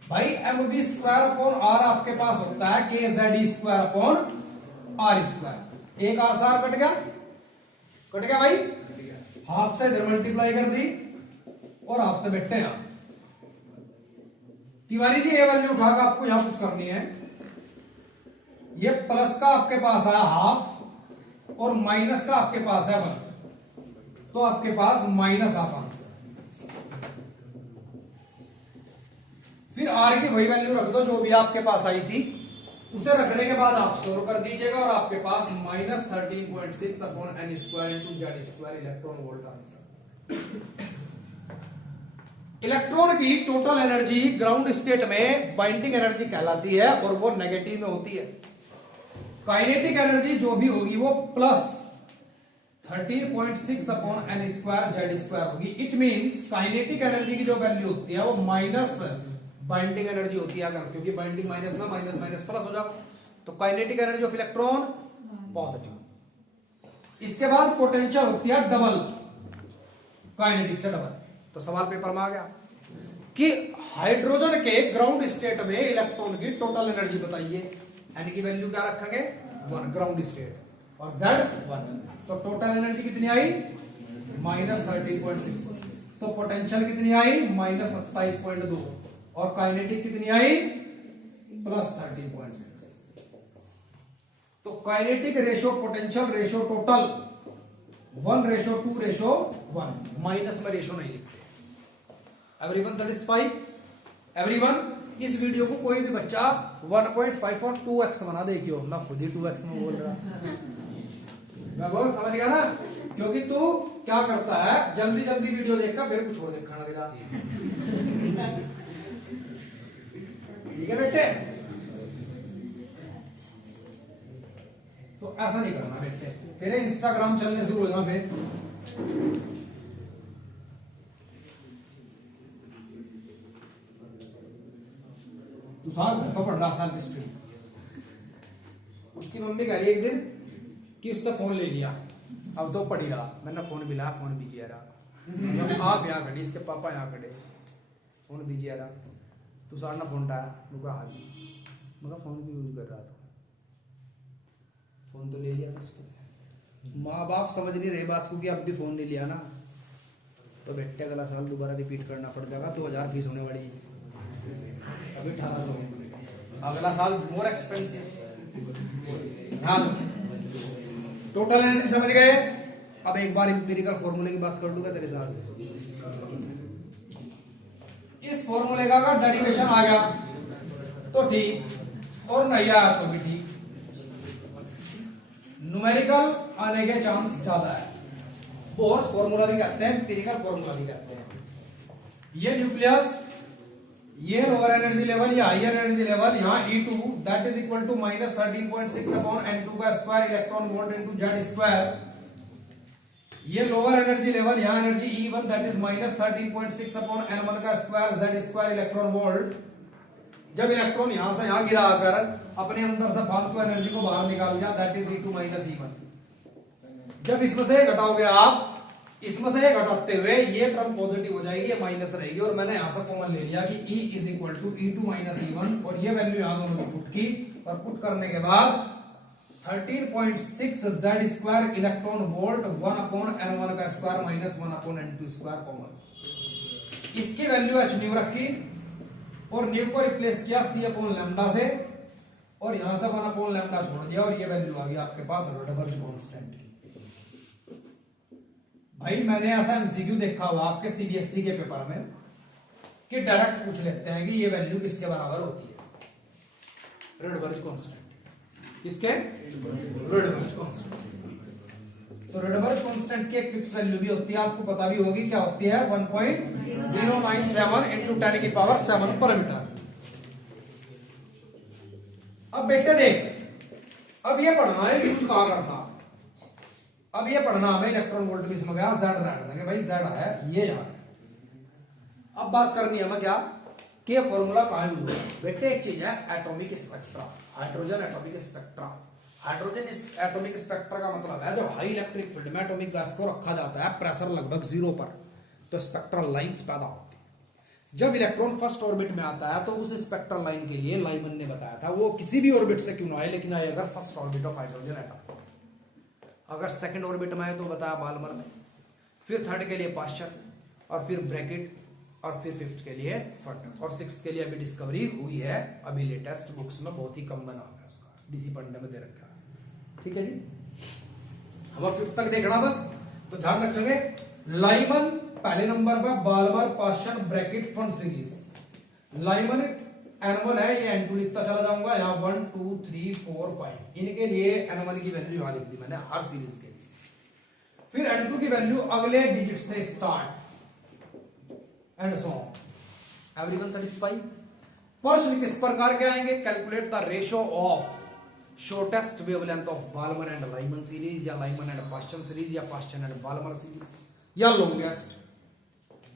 भाई mv स्क्वायर अपॉन आर आपके पास होता है k z square upon r square. एक आर से आर कट गया, कट गया भाई, हाफ से इधर मल्टीप्लाई कर दी और हाफ से बैठे हैं। तिवारी जी ये वैल्यू उठाकर आपको यहां पुट करनी है, ये प्लस का आपके पास है हाफ और माइनस का आपके पास है 1, तो आपके पास माइनस हाफ आंसर। फिर आर की वही वैल्यू रख दो जो भी आपके पास आई थी, उसे रखने के बाद आप सोल्व कर दीजिएगा और आपके पास minus 13.6 upon N square into z square electron volt answer. Electron की टोटल एनर्जी ग्राउंड स्टेट में बाइंडिंग एनर्जी कहलाती है और वो नेगेटिव में होती है। काइनेटिक एनर्जी जो भी होगी वो plus 13.6 upon N square Z square होगी। इट मींस काइनेटिक एनर्जी की जो वैल्यू होती है वो माइनस बाइंडिंग एनर्जी होती है, अगर क्योंकि बाइंडिंग माइनस में माइनस माइनस प्लस हो जाओ, तो kinetic energy of electron positive. इसके बाद पोटेंशियल होती है डबल, काइनेटिक से डबल। तो सवाल पेपर में आ गया कि हाइड्रोजन के ग्राउंड स्टेट में इलेक्ट्रॉन की टोटल एनर्जी बताइए। एन की वैल्यू क्या रखेंगे 1 ग्राउंड स्टेट और Z 1, तो टोटल एनर्जी कितनी आई माइनस 13.6, तो पोटेंशियल कितनी आई माइनस 27.2 और काइनेटिक कितनी आई प्लस 13.6। तो kinetic ratio potential ratio total 1:2:1, minus में रेशो नहीं लिखते। Everyone satisfied? एवरीवन? इस वीडियो को कोई भी बच्चा 1.5 और 2x बना देखियो, मैं खुद ही 2x में बोल रहा मैं समझ गया ना, क्योंकि तू क्या करता है जल्दी जल्दी वीडियो देखकर फिर कुछ और देखने लगेगा। ठीक है बेटे, तो ऐसा नहीं करना बेटे, फिर इंस्टाग्राम चलने शुरू हो जाना फिर। तू साल घर पर पढ़ रहा साल हिस्ट्री, उसकी मम्मी कह रही है एक दिन कि उससे फोन ले लिया, अब तो पढ़ी रहा, मैंने फोन भी लाया, फोन भी किया रहा, आप यहाँ खड़ी, इसके पापा यहाँ खड़े, फोन भी किया रहा, तू साल ना फोन उठाया, मुझे हाँ जी, मगर फोन भी यूज कर रहा था, फोन तो ले लिया उसको। माँ बाप समझ नहीं रहे बात को कि अब भी फोन ले लिया ना, तो बेटे अगला साल दोबारा रिपीट करना पड़ जाएगा, 2000 फीस होने वाली है, अभी 1800, अगला साल मोर एक्सपेंसिव। हाँ, टोटल एनर्जी समझ गए। अब एक बार इंपीरिकल फॉर्मूले की बात कर लूंगा तेरे साथ। इस फॉर्मूले का अगर डेरिवेशन आ गया तो ठीक, और नहीं आया तो भी ठीक। न्यूमेरिकल आने के चांस ज्यादा है, बोर्स फॉर्मूला भी कहते हैं, इंपीरिकल फॉर्मूला भी कहते हैं। ये न्यूक्लियस, ये लोअर एनर्जी लेवल, ये हायर एनर्जी लेवल, यहाँ E2 that is equal to minus 13.6 upon N2 का square electron volt into Z square. ये लोअर एनर्जी लेवल, यहाँ energy E1 that is minus 13.6 upon N1 का square Z square electron volt. जब इलेक्ट्रॉन यहां से यहां गिरा कर अपने अंदर से फालतू एनर्जी को बाहर निकाल दिया, that is E2 minus E1। जब इसमें से घटाओगे आप, इसमें से घटाते हुए ये टर्म पॉजिटिव हो जाएगी, ये माइनस रहेगी, और मैंने यहां से कॉमन ले लिया कि E is equal to E2 minus E1, और ये वैल्यू यहां दोनों की पुट की, और पुट करने के बाद 13.6 Z square electron volt 1 upon N1 का square minus 1 upon N2 square common. इसकी वैल्यू h न्यू रखी और न्यू को रिप्लेस किया C अपॉन लैम्डा से, और यहां से 1 अपॉन लैम्डा छोड़ दिया, और ये वैल्यू आ गई आपके पास रडबर्ज कांस्टेंट की। भाई मैंने ऐसा एमसीक्यू देखा हुआ आपके सीबीएसई के पेपर में कि डायरेक्ट पूछ लेते हैं कि ये वैल्यू किसके बराबर होती है, रडबर्ज कांस्टेंट। किसके? रडबर्ज कांस्टेंट। तो रडबर्ज कांस्टेंट कांस्टेंट की एक फिक्स वैल्यू भी होती है, आपको पता भी होगी, क्या होती है 1.097 इंटू 10 की पावर 7 पर मीटर। अब बेटे देख, अब ये पढ़ना है यूज कहां करना। अब ये पढ़ना हमें इलेक्ट्रॉन वोल्ट भी समझ गया, जेड रैड देंगे भाई, जेड है ये यहाँ। अब बात करनी है हमें क्या कि फॉर्मूला कहां यूज होगा। बेटे एक चीज है atomic spectra, hydrogen atomic spectra. Hydrogen atomic spectra का मतलब है जो हाई इलेक्ट्रिक फील्ड में एटॉमिक गैस को रखा जाता है प्रेशर लगभग 0 पर, तो स्पेक्ट्रल लाइंस पैदा होती है। जब इलेक्ट्रॉन फर्स्ट ऑर्बिट में आता है तो उस स्पेक्ट्रल लाइन के लिए लाइमन ने बताया था, वो किसी भी ऑर्बिट से क्यों ना आए, लेकिन आए अगर first orbit of hydrogen atom. अगर सेकंड ऑर्बिट में आए तो बताया बाल्मर ने, फिर थर्ड के लिए पाश्चर, और फिर ब्रैकेट, और फिर फिफ्थ के लिए फट, और सिक्स्थ के लिए अभी डिस्कवरी हुई है, अभी लेटेस्ट बुक्स में बहुत ही कम बना है उसका, डीसी पंडे में दे रखा है। ठीक है जी, अब फिफ्थ तक देखना बस, तो ध्यान रखेंगे लाइमन पहले नंबर पर, Balmer, Paschen, Brackett, Pfund series. Lyman N1 है, ये N2 लिखता चला जाऊंगा, यहाँ 1 2 3 4 5 इनके लिए N1 की वैल्यू यहाँ लिख दी मैंने हर सीरीज के लिए। फिर N2 की वैल्यू अगले डिजिट से start and so on. Everyone satisfy. प्रश्न किस प्रकार के आएंगे, calculate the ratio of shortest wavelength of Balmer and Lyman series, या लाइमन एंड पाश्चर सीरीज, या पाश्चर एंड बाल्मर सीरीज, या लॉन्गेस्ट।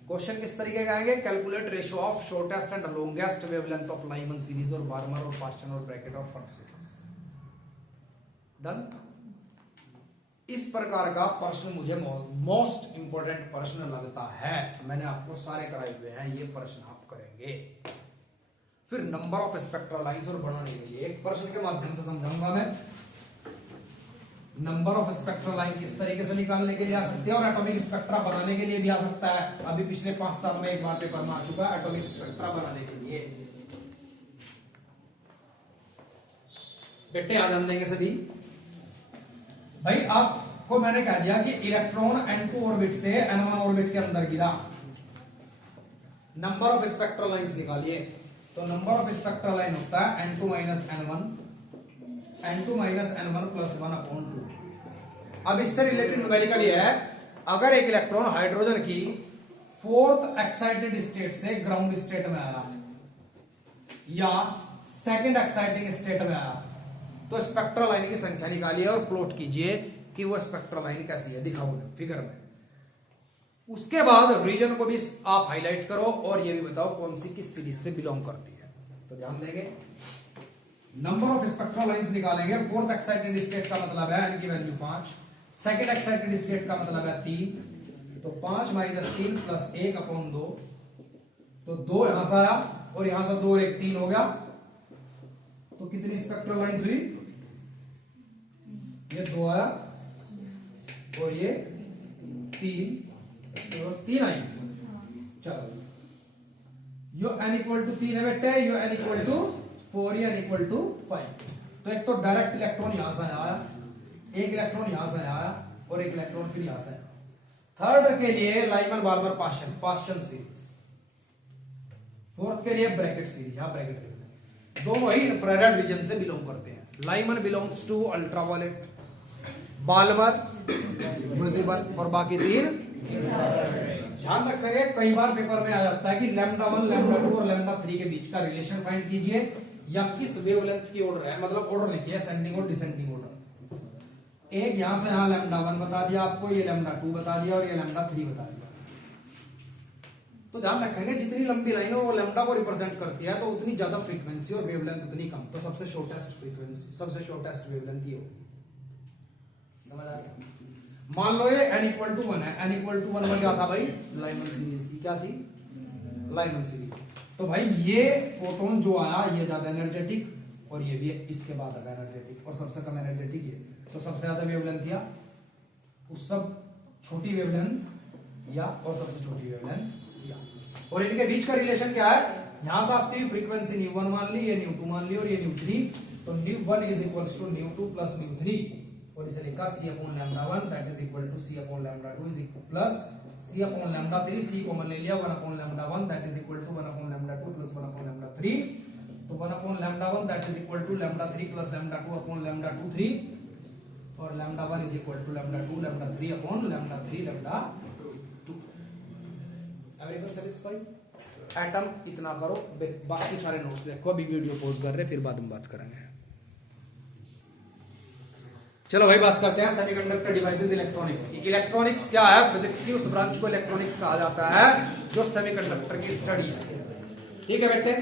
क्वेश्चन किस तरीके का आएंगे, calculate ratio of shortest and longest wavelength of Lyman series और बार्मर और पाश्चर और ब्रैकेट और फंड सीरीज। डन। इस प्रकार का प्रश्न मुझे मोस्ट इंपोर्टेंट प्रश्न लगता है, मैंने आपको सारे कराए हुए हैं, ये प्रश्न आप करेंगे। फिर नंबर ऑफ स्पेक्ट्रल लाइंस और बढ़ाने के लिए एक प्रश्न के माध्यम से समझाऊंगा मैं। नंबर ऑफ स्पेक्ट्रल लाइन किस तरीके से निकालने के लिए आ सकते हैं, और एटॉमिक स्पेक्ट्रा बनाने के लिए भी आ सकता है। अभी पिछले 5 साल में एक बार पेपर में आ चुका है एटॉमिक स्पेक्ट्रा बनाने के लिए। बेटे ध्यान देंगे सभी भाई, आपको मैंने कह दिया कि इलेक्ट्रॉन N2 ऑर्बिट से N1 ऑर्बिट के अंदर गिरा, नंबर ऑफ स्पेक्ट्रल लाइंस निकालिए। तो नंबर ऑफ स्पेक्ट्रल लाइन होता है N2 माइनस N1 प्लस 1/2। अब इससे रिलेटेड न्यूमेरिकल ये है, अगर एक इलेक्ट्रॉन हाइड्रोजन की फोर्थ एक्साइटेड स्टेट से ग्राउंड स्टेट में आया या सेकंड एक्साइटिंग स्टेट में आया, तो स्पेक्ट्रल लाइन की संख्या निकालिए और प्लॉट कीजिए कि वो स्पेक्ट्रल लाइन कैसी है, दिखाओ फिगर में। उसके बाद रीजन को भी आप हाईलाइट करो और ये भी बताओ कौन सी किस सीरीज से बिलोंग करती है। तो ध्यान देंगे, नंबर ऑफ स्पेक्ट्रल लाइंस निकालेंगे। फोर्थ एक्साइटेड स्टेट का मतलब है n की वैल्यू 5, सेकंड एक्साइटेड स्टेट का मतलब है 3, तो 5 माइनस 3 प्लस 1/2, तो 2 यहां से आया और यहां से 2 और 1 3 हो गया, तो कितनी स्पेक्ट्रल लाइंस हुई, ये 2 आया और ये 3, तो 3 आई। चलो यो n इक्वल टू 3 है बेटे, यो n इक्वल टू 4, ये n इक्वल टू 5। तो एक तो डायरेक्ट इलेक्ट्रॉन यहां से आया, एक इलेक्ट्रॉन यहां से आया और एक इलेक्ट्रॉन फिर यहां से आया। थर्ड के लिए Lyman Balmer Paschen series, fourth के लिए ब्रैकेट सीरीज, यहां ब्रैकेट दोनों ही इंफ्रारेड रीजन से बिलोंग करते हैं। Lyman belongs to ultraviolet, Balmer visible और बाकी 3। ध्यान रखेंगे, कई बार पेपर में आ जाता है कि लैम्डा 1, लैम्डा 2 और लैम्डा 3 के बीच का रिलेशन फाइंड कीजिए, या किस वेवलेंथ की ऑर्डर है, मतलब ऑर्डर लिखिए असेंडिंग और डिसेंडिंग ऑर्डर। एक यहां से यहां लैम्डा 1 बता दिया आपको, ये लैम्डा 2 बता दिया और ये लैम्डा 3 बता दिया। तो ध्यान रखेंगे जितनी लंबी लाइन है वो लैम्डा को रिप्रेजेंट करती है, तो उतनी ज्यादा फ्रीक्वेंसी और वेवलेंथ उतनी कम, तो सबसे शॉर्टेस्ट फ्रीक्वेंसी, सबसे शॉर्टेस्ट वेवलेंथ ये होगी। समझ आ गया। मान लो ये n इक्वल टू 1 है, n इक्वल टू 1 में क्या था भाई, लाइमन सीरीज की, क्या थी, लाइमन सीरीज। तो भाई ये फोटोन जो आया ये ज्यादा एनर्जेटिक और ये भी इसके बाद आया एनर्जेटिक, और सबसे कम एनर्जेटिक ये, तो सबसे ज्यादा वेवलेंथ या उस सब छोटी वेवलेंथ या और सबसे छोटी वेवलेंथ या, और इनके बीच का रिलेशन क्या है, यहां से आपकी फ्रीक्वेंसी न्यू 1 मान ली, ये न्यू 2 मान ली और ये न्यू 3, तो nu 1 is equals to nu 2 plus nu 3, और इसे लिखा c upon lambda 1 that is equal to c upon lambda 2 is equal plus c upon lambda 3, c common ले लिया, 1 upon lambda 1 that is equal to 1 upon lambda 2 plus 1 upon lambda 3, तो 1 upon lambda 1 that is equal to lambda 3 plus lambda 2 upon lambda 2 3, और lambda 1 is equal to lambda 2 lambda 3 upon lambda 3 lambda 2। Everyone satisfied? Atom इतना करो, बाकी सारे नोट्स देखो, अभी वीडियो पॉज कर रहे, फिर बाद में बात करेंगे। चलो भाई बात करते हैं सेमीकंडक्टर डिवाइसेस इलेक्ट्रॉनिक्स की। इलेक्ट्रॉनिक्स क्या है? फिजिक्स की उस ब्रांच को इलेक्ट्रॉनिक्स कहा जाता है जो सेमीकंडक्टर की स्टडी है। ठीक है बेटे,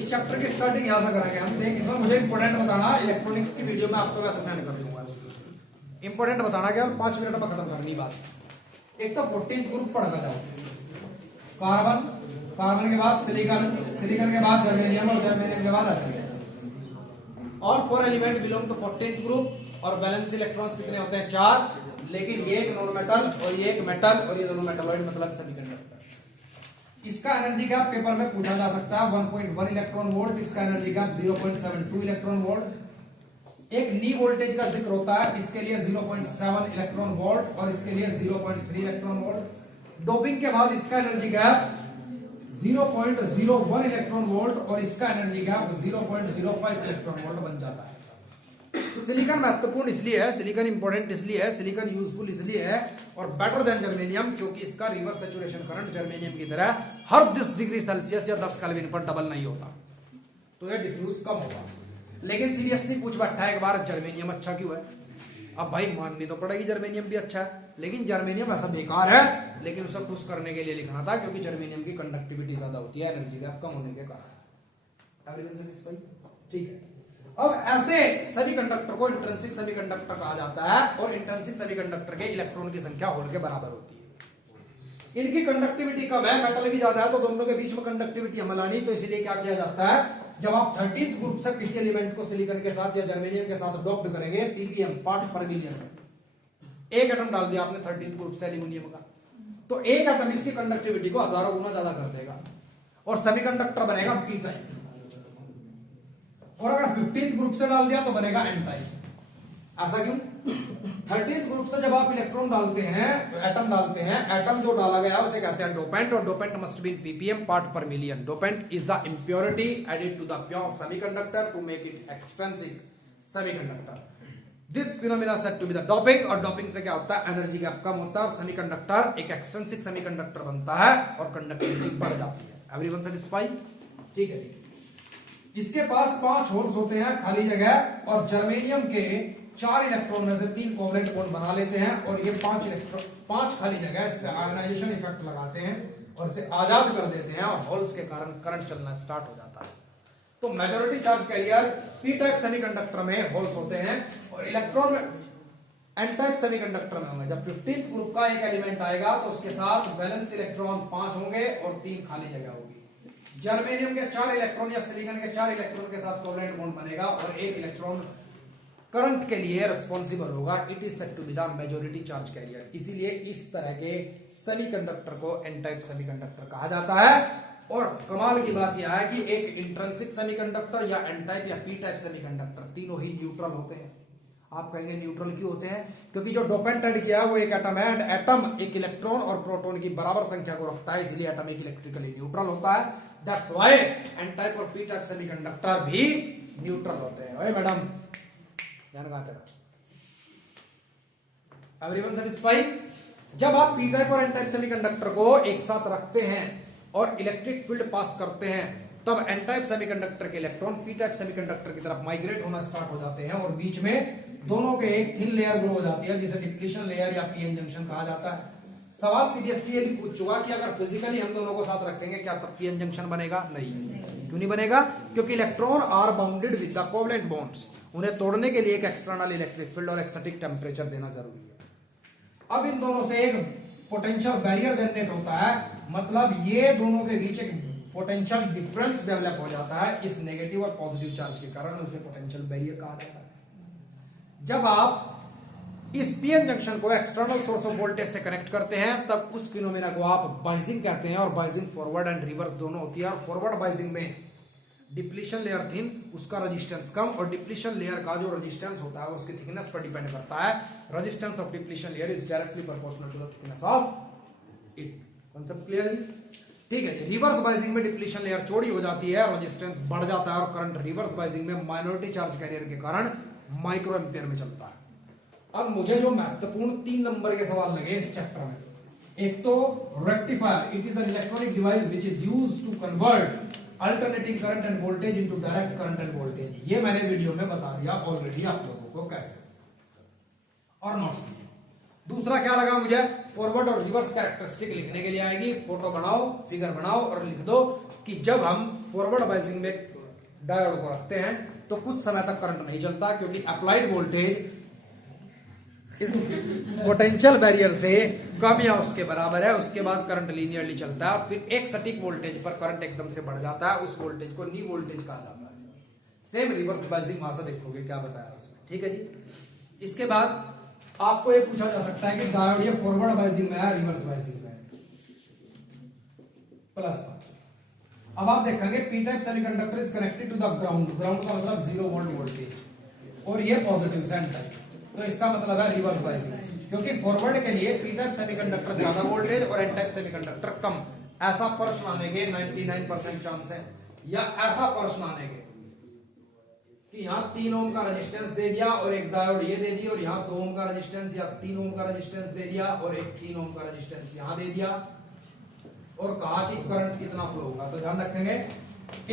इस चैप्टर की स्टार्टिंग यहां से करेंगे हम। देख इसमें मुझे इंपॉर्टेंट बताना, इलेक्ट्रॉनिक्स की वीडियो में आपको वैसे सेंड कर दूंगा। इंपॉर्टेंट बताना क्या, 5 मिनट में खत्म करनी बात। एक तो 14th ग्रुप पढ़ कर जाओ। कार्बन, कार्बन के बाद सिलिकॉन, सिलिकॉन के बाद जर्मेनियम और जर्मेनियम के बाद एसएल। और 4 element belong to 14th group. और वैलेंस इलेक्ट्रॉन्स कितने होते हैं? 4। लेकिन ये एक नॉन मेटल और ये एक मेटल और ये दोनों मेटलॉइड, मतलब सेमीकंडक्टर। इसका एनर्जी गैप पेपर में पूछा जा सकता है 1.1 इलेक्ट्रॉन वोल्ट। इसका एनर्जी गैप 0.72 इलेक्ट्रॉन वोल्ट। एक नी वोल्टेज का जिक्र होता है, इसके लिए 0.7 इलेक्ट्रॉन वोल्ट और इसके लिए 0.3 इलेक्ट्रॉन वोल्ट। डोपिंग के बाद इसका एनर्जी गैप 0.01 इलेक्ट्रॉन वोल्ट और इसका एनर्जी गैप 0.05 इलेक्ट्रॉन वोल्ट बन जाता है। सिलिकॉन महत्वपूर्ण इसलिए है, सिलिकॉन इंपॉर्टेंट इसलिए है, सिलिकॉन यूजफुल इसलिए है और बेटर देन जर्मेनियम, क्योंकि इसका रिवर्स सैचुरेशन करंट जर्मेनियम की तरह हर 10 डिग्री सेल्सियस या 10 केल्विन पर डबल नहीं होता, तो यह डिफ्यूज कम होगा। लेकिन सीरियसली पूछ बैठा है एक बार, जर्मेनियम अच्छा क्यों है? अब भाई माननी तो पड़ेगी जर्मेनियम भी अच्छा है, लेकिन जर्मेनियम ऐसा बेकार है, लेकिन उसे खुश करने के लिए लिखना था, क्योंकि जर्मेनियम की कंडक्टिविटी ज्यादा होती है एनर्जी गैप कम होने के कारण। ठीक है, अब ऐसे सेमीकंडक्टर को इंट्रिंसिक सेमीकंडक्टर कहा जाता है और इंट्रिंसिक सेमीकंडक्टर के इलेक्ट्रॉन की संख्या होल के बराबर होती है। इनकी कंडक्टिविटी कम है, मेटल की ज्यादा है, तो दोनों के बीच में कंडक्टिविटी हमलानी, तो इसलिए क्या किया जाता है, जब आप 30th ग्रुप से किसी एलिमेंट को सिलिकॉन के साथ या जर्मेनियम के साथ डॉक्ड करेंगे, पीपीएम पार्ट पर मिलियन, एक एटम डाल दिया आपने 30th ग्रुप से एल्यूमिनियम का, तो एक एटम इसकी कंडक्टिविटी को हजारों गुना ज्यादा कर देगा और सेमीकंडक्टर बनेगा पी टाइप। और अगर 15th ग्रुप से डाल दिया तो बनेगा एन टाइप। ऐसा क्यों? 30th ग्रुप से जब आप इलेक्ट्रॉन डालते हैं, एटम डालते हैं, एटम जो डाला गया उसे कहते हैं डोपेंट, और dopant must be PPM part per million. Dopant is the impurity added to the pure semiconductor to make it extrinsic semiconductor. This phenomena said to be the doping, और डोपिंग से क्या होता है, एनर्जी गैप कम होता है और सेमीकंडक्टर एक एक्सट्रिंसिक सेमीकंडक्टर बनता है और कंडक्टिविटी बढ़ जाती है। Everyone satisfied? ठीक है। इसके पास 5 होल्स होते हैं खाली जगह, और जर्मेनियम के 4 इलेक्ट्रॉन में से 3 कोवलेंट बॉन्ड बना लेते हैं, और ये 5 खाली जगह इस पे आयनाइजेशन इफेक्ट लगाते हैं और इसे आजाद कर देते हैं, और होल्स के कारण करंट चलना स्टार्ट हो जाता है। तो majority charge career P type semiconductor में होल्स होते हैं, और इलेक्ट्रॉन में एन टाइप सेमीकंडक्टर में होंगे। जब 15th ग्रुप का एक एलिमेंट आएगा तो उसके साथ वैलेंस इलेक्ट्रॉन 5 होंगे और 3 खाली जगह होगी। जर्मेनियम के 4 इलेक्ट्रॉन या सिलिकॉन के 4 इलेक्ट्रॉन के साथ कोवलेंट बॉन्ड बनेगा और एक इलेक्ट्रॉन करंट के लिए रिस्पॉन्सिबल होगा। It is said to be the majority charge carrier. इसीलिए इस तरह के सेमीकंडक्टर को एन टाइप सेमीकंडक्टर कहा जाता है। और कमाल की बात यह है कि एक इंट्रिंसिक सेमीकंडक्टर या एन टाइप या पी टाइप सेमीकंडक्टर तीनों ही न्यूट्रल होते हैं। आप कहेंगे न्यूट्रल क्यों होते हैं? क्योंकि जो डोपेंट ऐड किया है वो एक एटम है, एंड एटम एक इलेक्ट्रॉन और प्रोटॉन की बराबर संख्या को रखता है, इसलिए एटम एक इलेक्ट्रिकली न्यूट्रल होता है। दैट्स व्हाई एन टाइप और पी टाइप सेमीकंडक्टर भी न्यूट्रल होते हैं। ओए मैडम ध्यान कहां तेरा? Everyone satisfied? जब आप पी टाइप और एन टाइप सेमीकंडक्टर को एक साथ रखते हैं और इलेक्ट्रिक फील्ड पास करते हैं, तब एन टाइप सेमीकंडक्टर के इलेक्ट्रॉन पी टाइप सेमीकंडक्टर की तरफ माइग्रेट होना स्टार्ट हो जाते हैं, और बीच में दोनों के एक थिन लेयर ग्रो हो जाती है, जिसे डिप्लीशन लेयर या पीएन जंक्शन कहा जाता है। सवाल सीबीएसई ये भी पूछ चुका कि अगर फिजिकली हम दोनों को साथ रखेंगे क्या तब पीएन जंक्शन बनेगा? नहीं। क्यों नहीं बनेगा? क्योंकि electron are bounded with the covalent bonds. उन्हें तोड़ने के लिए एक एक्सटर्नल इलेक्ट्रिक फील्ड और एक्सटेटिक टेम्परेचर देना जरूरी है। अब इन दोनों से एक पोटेंशियल बैरियर जनरेट होता है, मतलब ये दोनों के बीच एक पोटेंशियल डिफरेंस डेवलप हो जाता है इस नेगेटिव और पॉजिटिव चार्ज के कारण, उसे पोटेंशियल बैरियर कहा जाता है। जब आप इस पीएन जंक्शन को एक्सटर्नल सोर्स ऑफ वोल्टेज से कनेक्ट करते हैं, तब उस फिनोमेना को आप बाइजिंग कहते हैं, और बाइजिंग फॉरवर्ड एंड रिवर्स दोनों होती है। और फॉरवर्ड बाइजिंग में डिप्लीशन लेयर थिन, उसका रेजिस्टेंस कम, और डिप्लीशन लेयर का जो रेजिस्टेंस होता है वो उसकी थिकनेस पर डिपेंड करता है। Resistance of depletion layer is directly proportional to the thickness of it. Concept clear है? ठीक है। रिवर्स बाइजिंग में डिप्लीशन लेयर चौड़ी हो जाती है, रेजिस्टेंस बढ़ जाता है, और करंट रिवर्स बाइजिंग में माइनॉरिटी चार्ज कैरियर के कारण माइक्रो एम्पियर में चलता है। अब मुझे जो महत्वपूर्ण 3 नंबर के सवाल लगे इस चैप्टर में, एक तो rectifier, it is an electronic device which is used to convert alternating current and voltage into direct current and voltage. ये मैंने वीडियो में बता दिया ऑलरेडी आप लोगों को कैसे, और नोट्स कीजिए। दूसरा क्या लगा मुझे, फॉरवर्ड और रिवर्स कैरेक्टरिस्टिक लिखने के लिए आएगी, फोटो बनाओ, फिगर बनाओ और लिख दो कि जब हम फॉरवर्ड बायसिंग में डायोड को रखते हैं तो कुछ समय तक करंट नहीं चलता, क्योंकि अप्लाइड वोल्टेज पोटेंशियल बैरियर से कम या उसके बराबर है, उसके बाद करंट लीनियरली चलता है, फिर एक सटीक वोल्टेज पर करंट एकदम से बढ़ जाता है, उस वोल्टेज को नी वोल्टेज कहा जाता है। सेम रिवर्स बायसिंग वहां से देखोगे क्या बताया उसने, ठीक है जी। इसके बाद आपको ये पूछा जा सकता है कि डायोड ये फॉरवर्ड बायसिंग में है, रिवर्स बायसिंग में है, +1। अब आप देखेंगे P type semiconductor is connected to the ground, ground का मतलब 0 वोल्ट वोल्टेज, और ये पॉजिटिव से एन टाइप, तो इसका मतलब है रिवर्स बायसिंग, क्योंकि फॉरवर्ड के लिए पी टाइप सेमीकंडक्टर ज्यादा वोल्टेज और एन टाइप सेमीकंडक्टर कम। ऐसा प्रश्न आने के 99% चांस है, या ऐसा प्रश्न आने के कि यहाँ 3 ओम का रेजिस्टेंस दे दिया और एक डायोड ये दे दी, और यहाँ 2 ओम का रेजिस्टेंस या 3 ओम का रेजिस्टेंस दे दिया और एक 3 ओम का रेजिस्टेंस यहाँ दे दिया, और कहा कि करंट कितना फ्लो होगा। तो ध्यान रखेंगे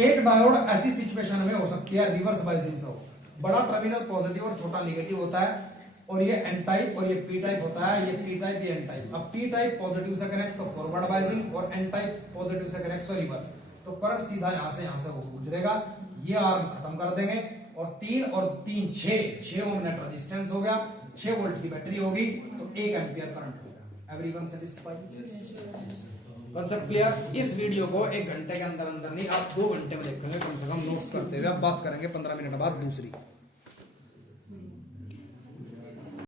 एक डायोड ऐसी सिचुएशन में हो सकती है रिवर्स बायसिंग से हो, बड़ा टर्मिनल पॉजिटिव और छोटा नेगेटिव होता है, और ये एन टाइप और ये पी टाइप होता है, ये पी टाइप ये एन टाइप। अब पी टाइप पॉजिटिव से कनेक्ट तो फॉरवर्ड बायसिंग, और एन टाइप पॉजिटिव से कनेक्ट तो रिवर्स, तो करंट सीधा यहां से वो गुजरेगा, ये आर्म खत्म कर देंगे, और 3 और 3 6 ओम नेट रेजिस्टेंस हो गया, 6 वोल्ट की बैटरी होगी, तो 1 एम्पियर करंट होगा। Everyone satisfied? Concept clear? इस वीडियो को 1 घंटे के अंदर नहीं, आप 2 घंटे में देखेंगे कम से कम नोट्स करते हुए। आप बात करेंगे 15 मिनट बाद दूसरी।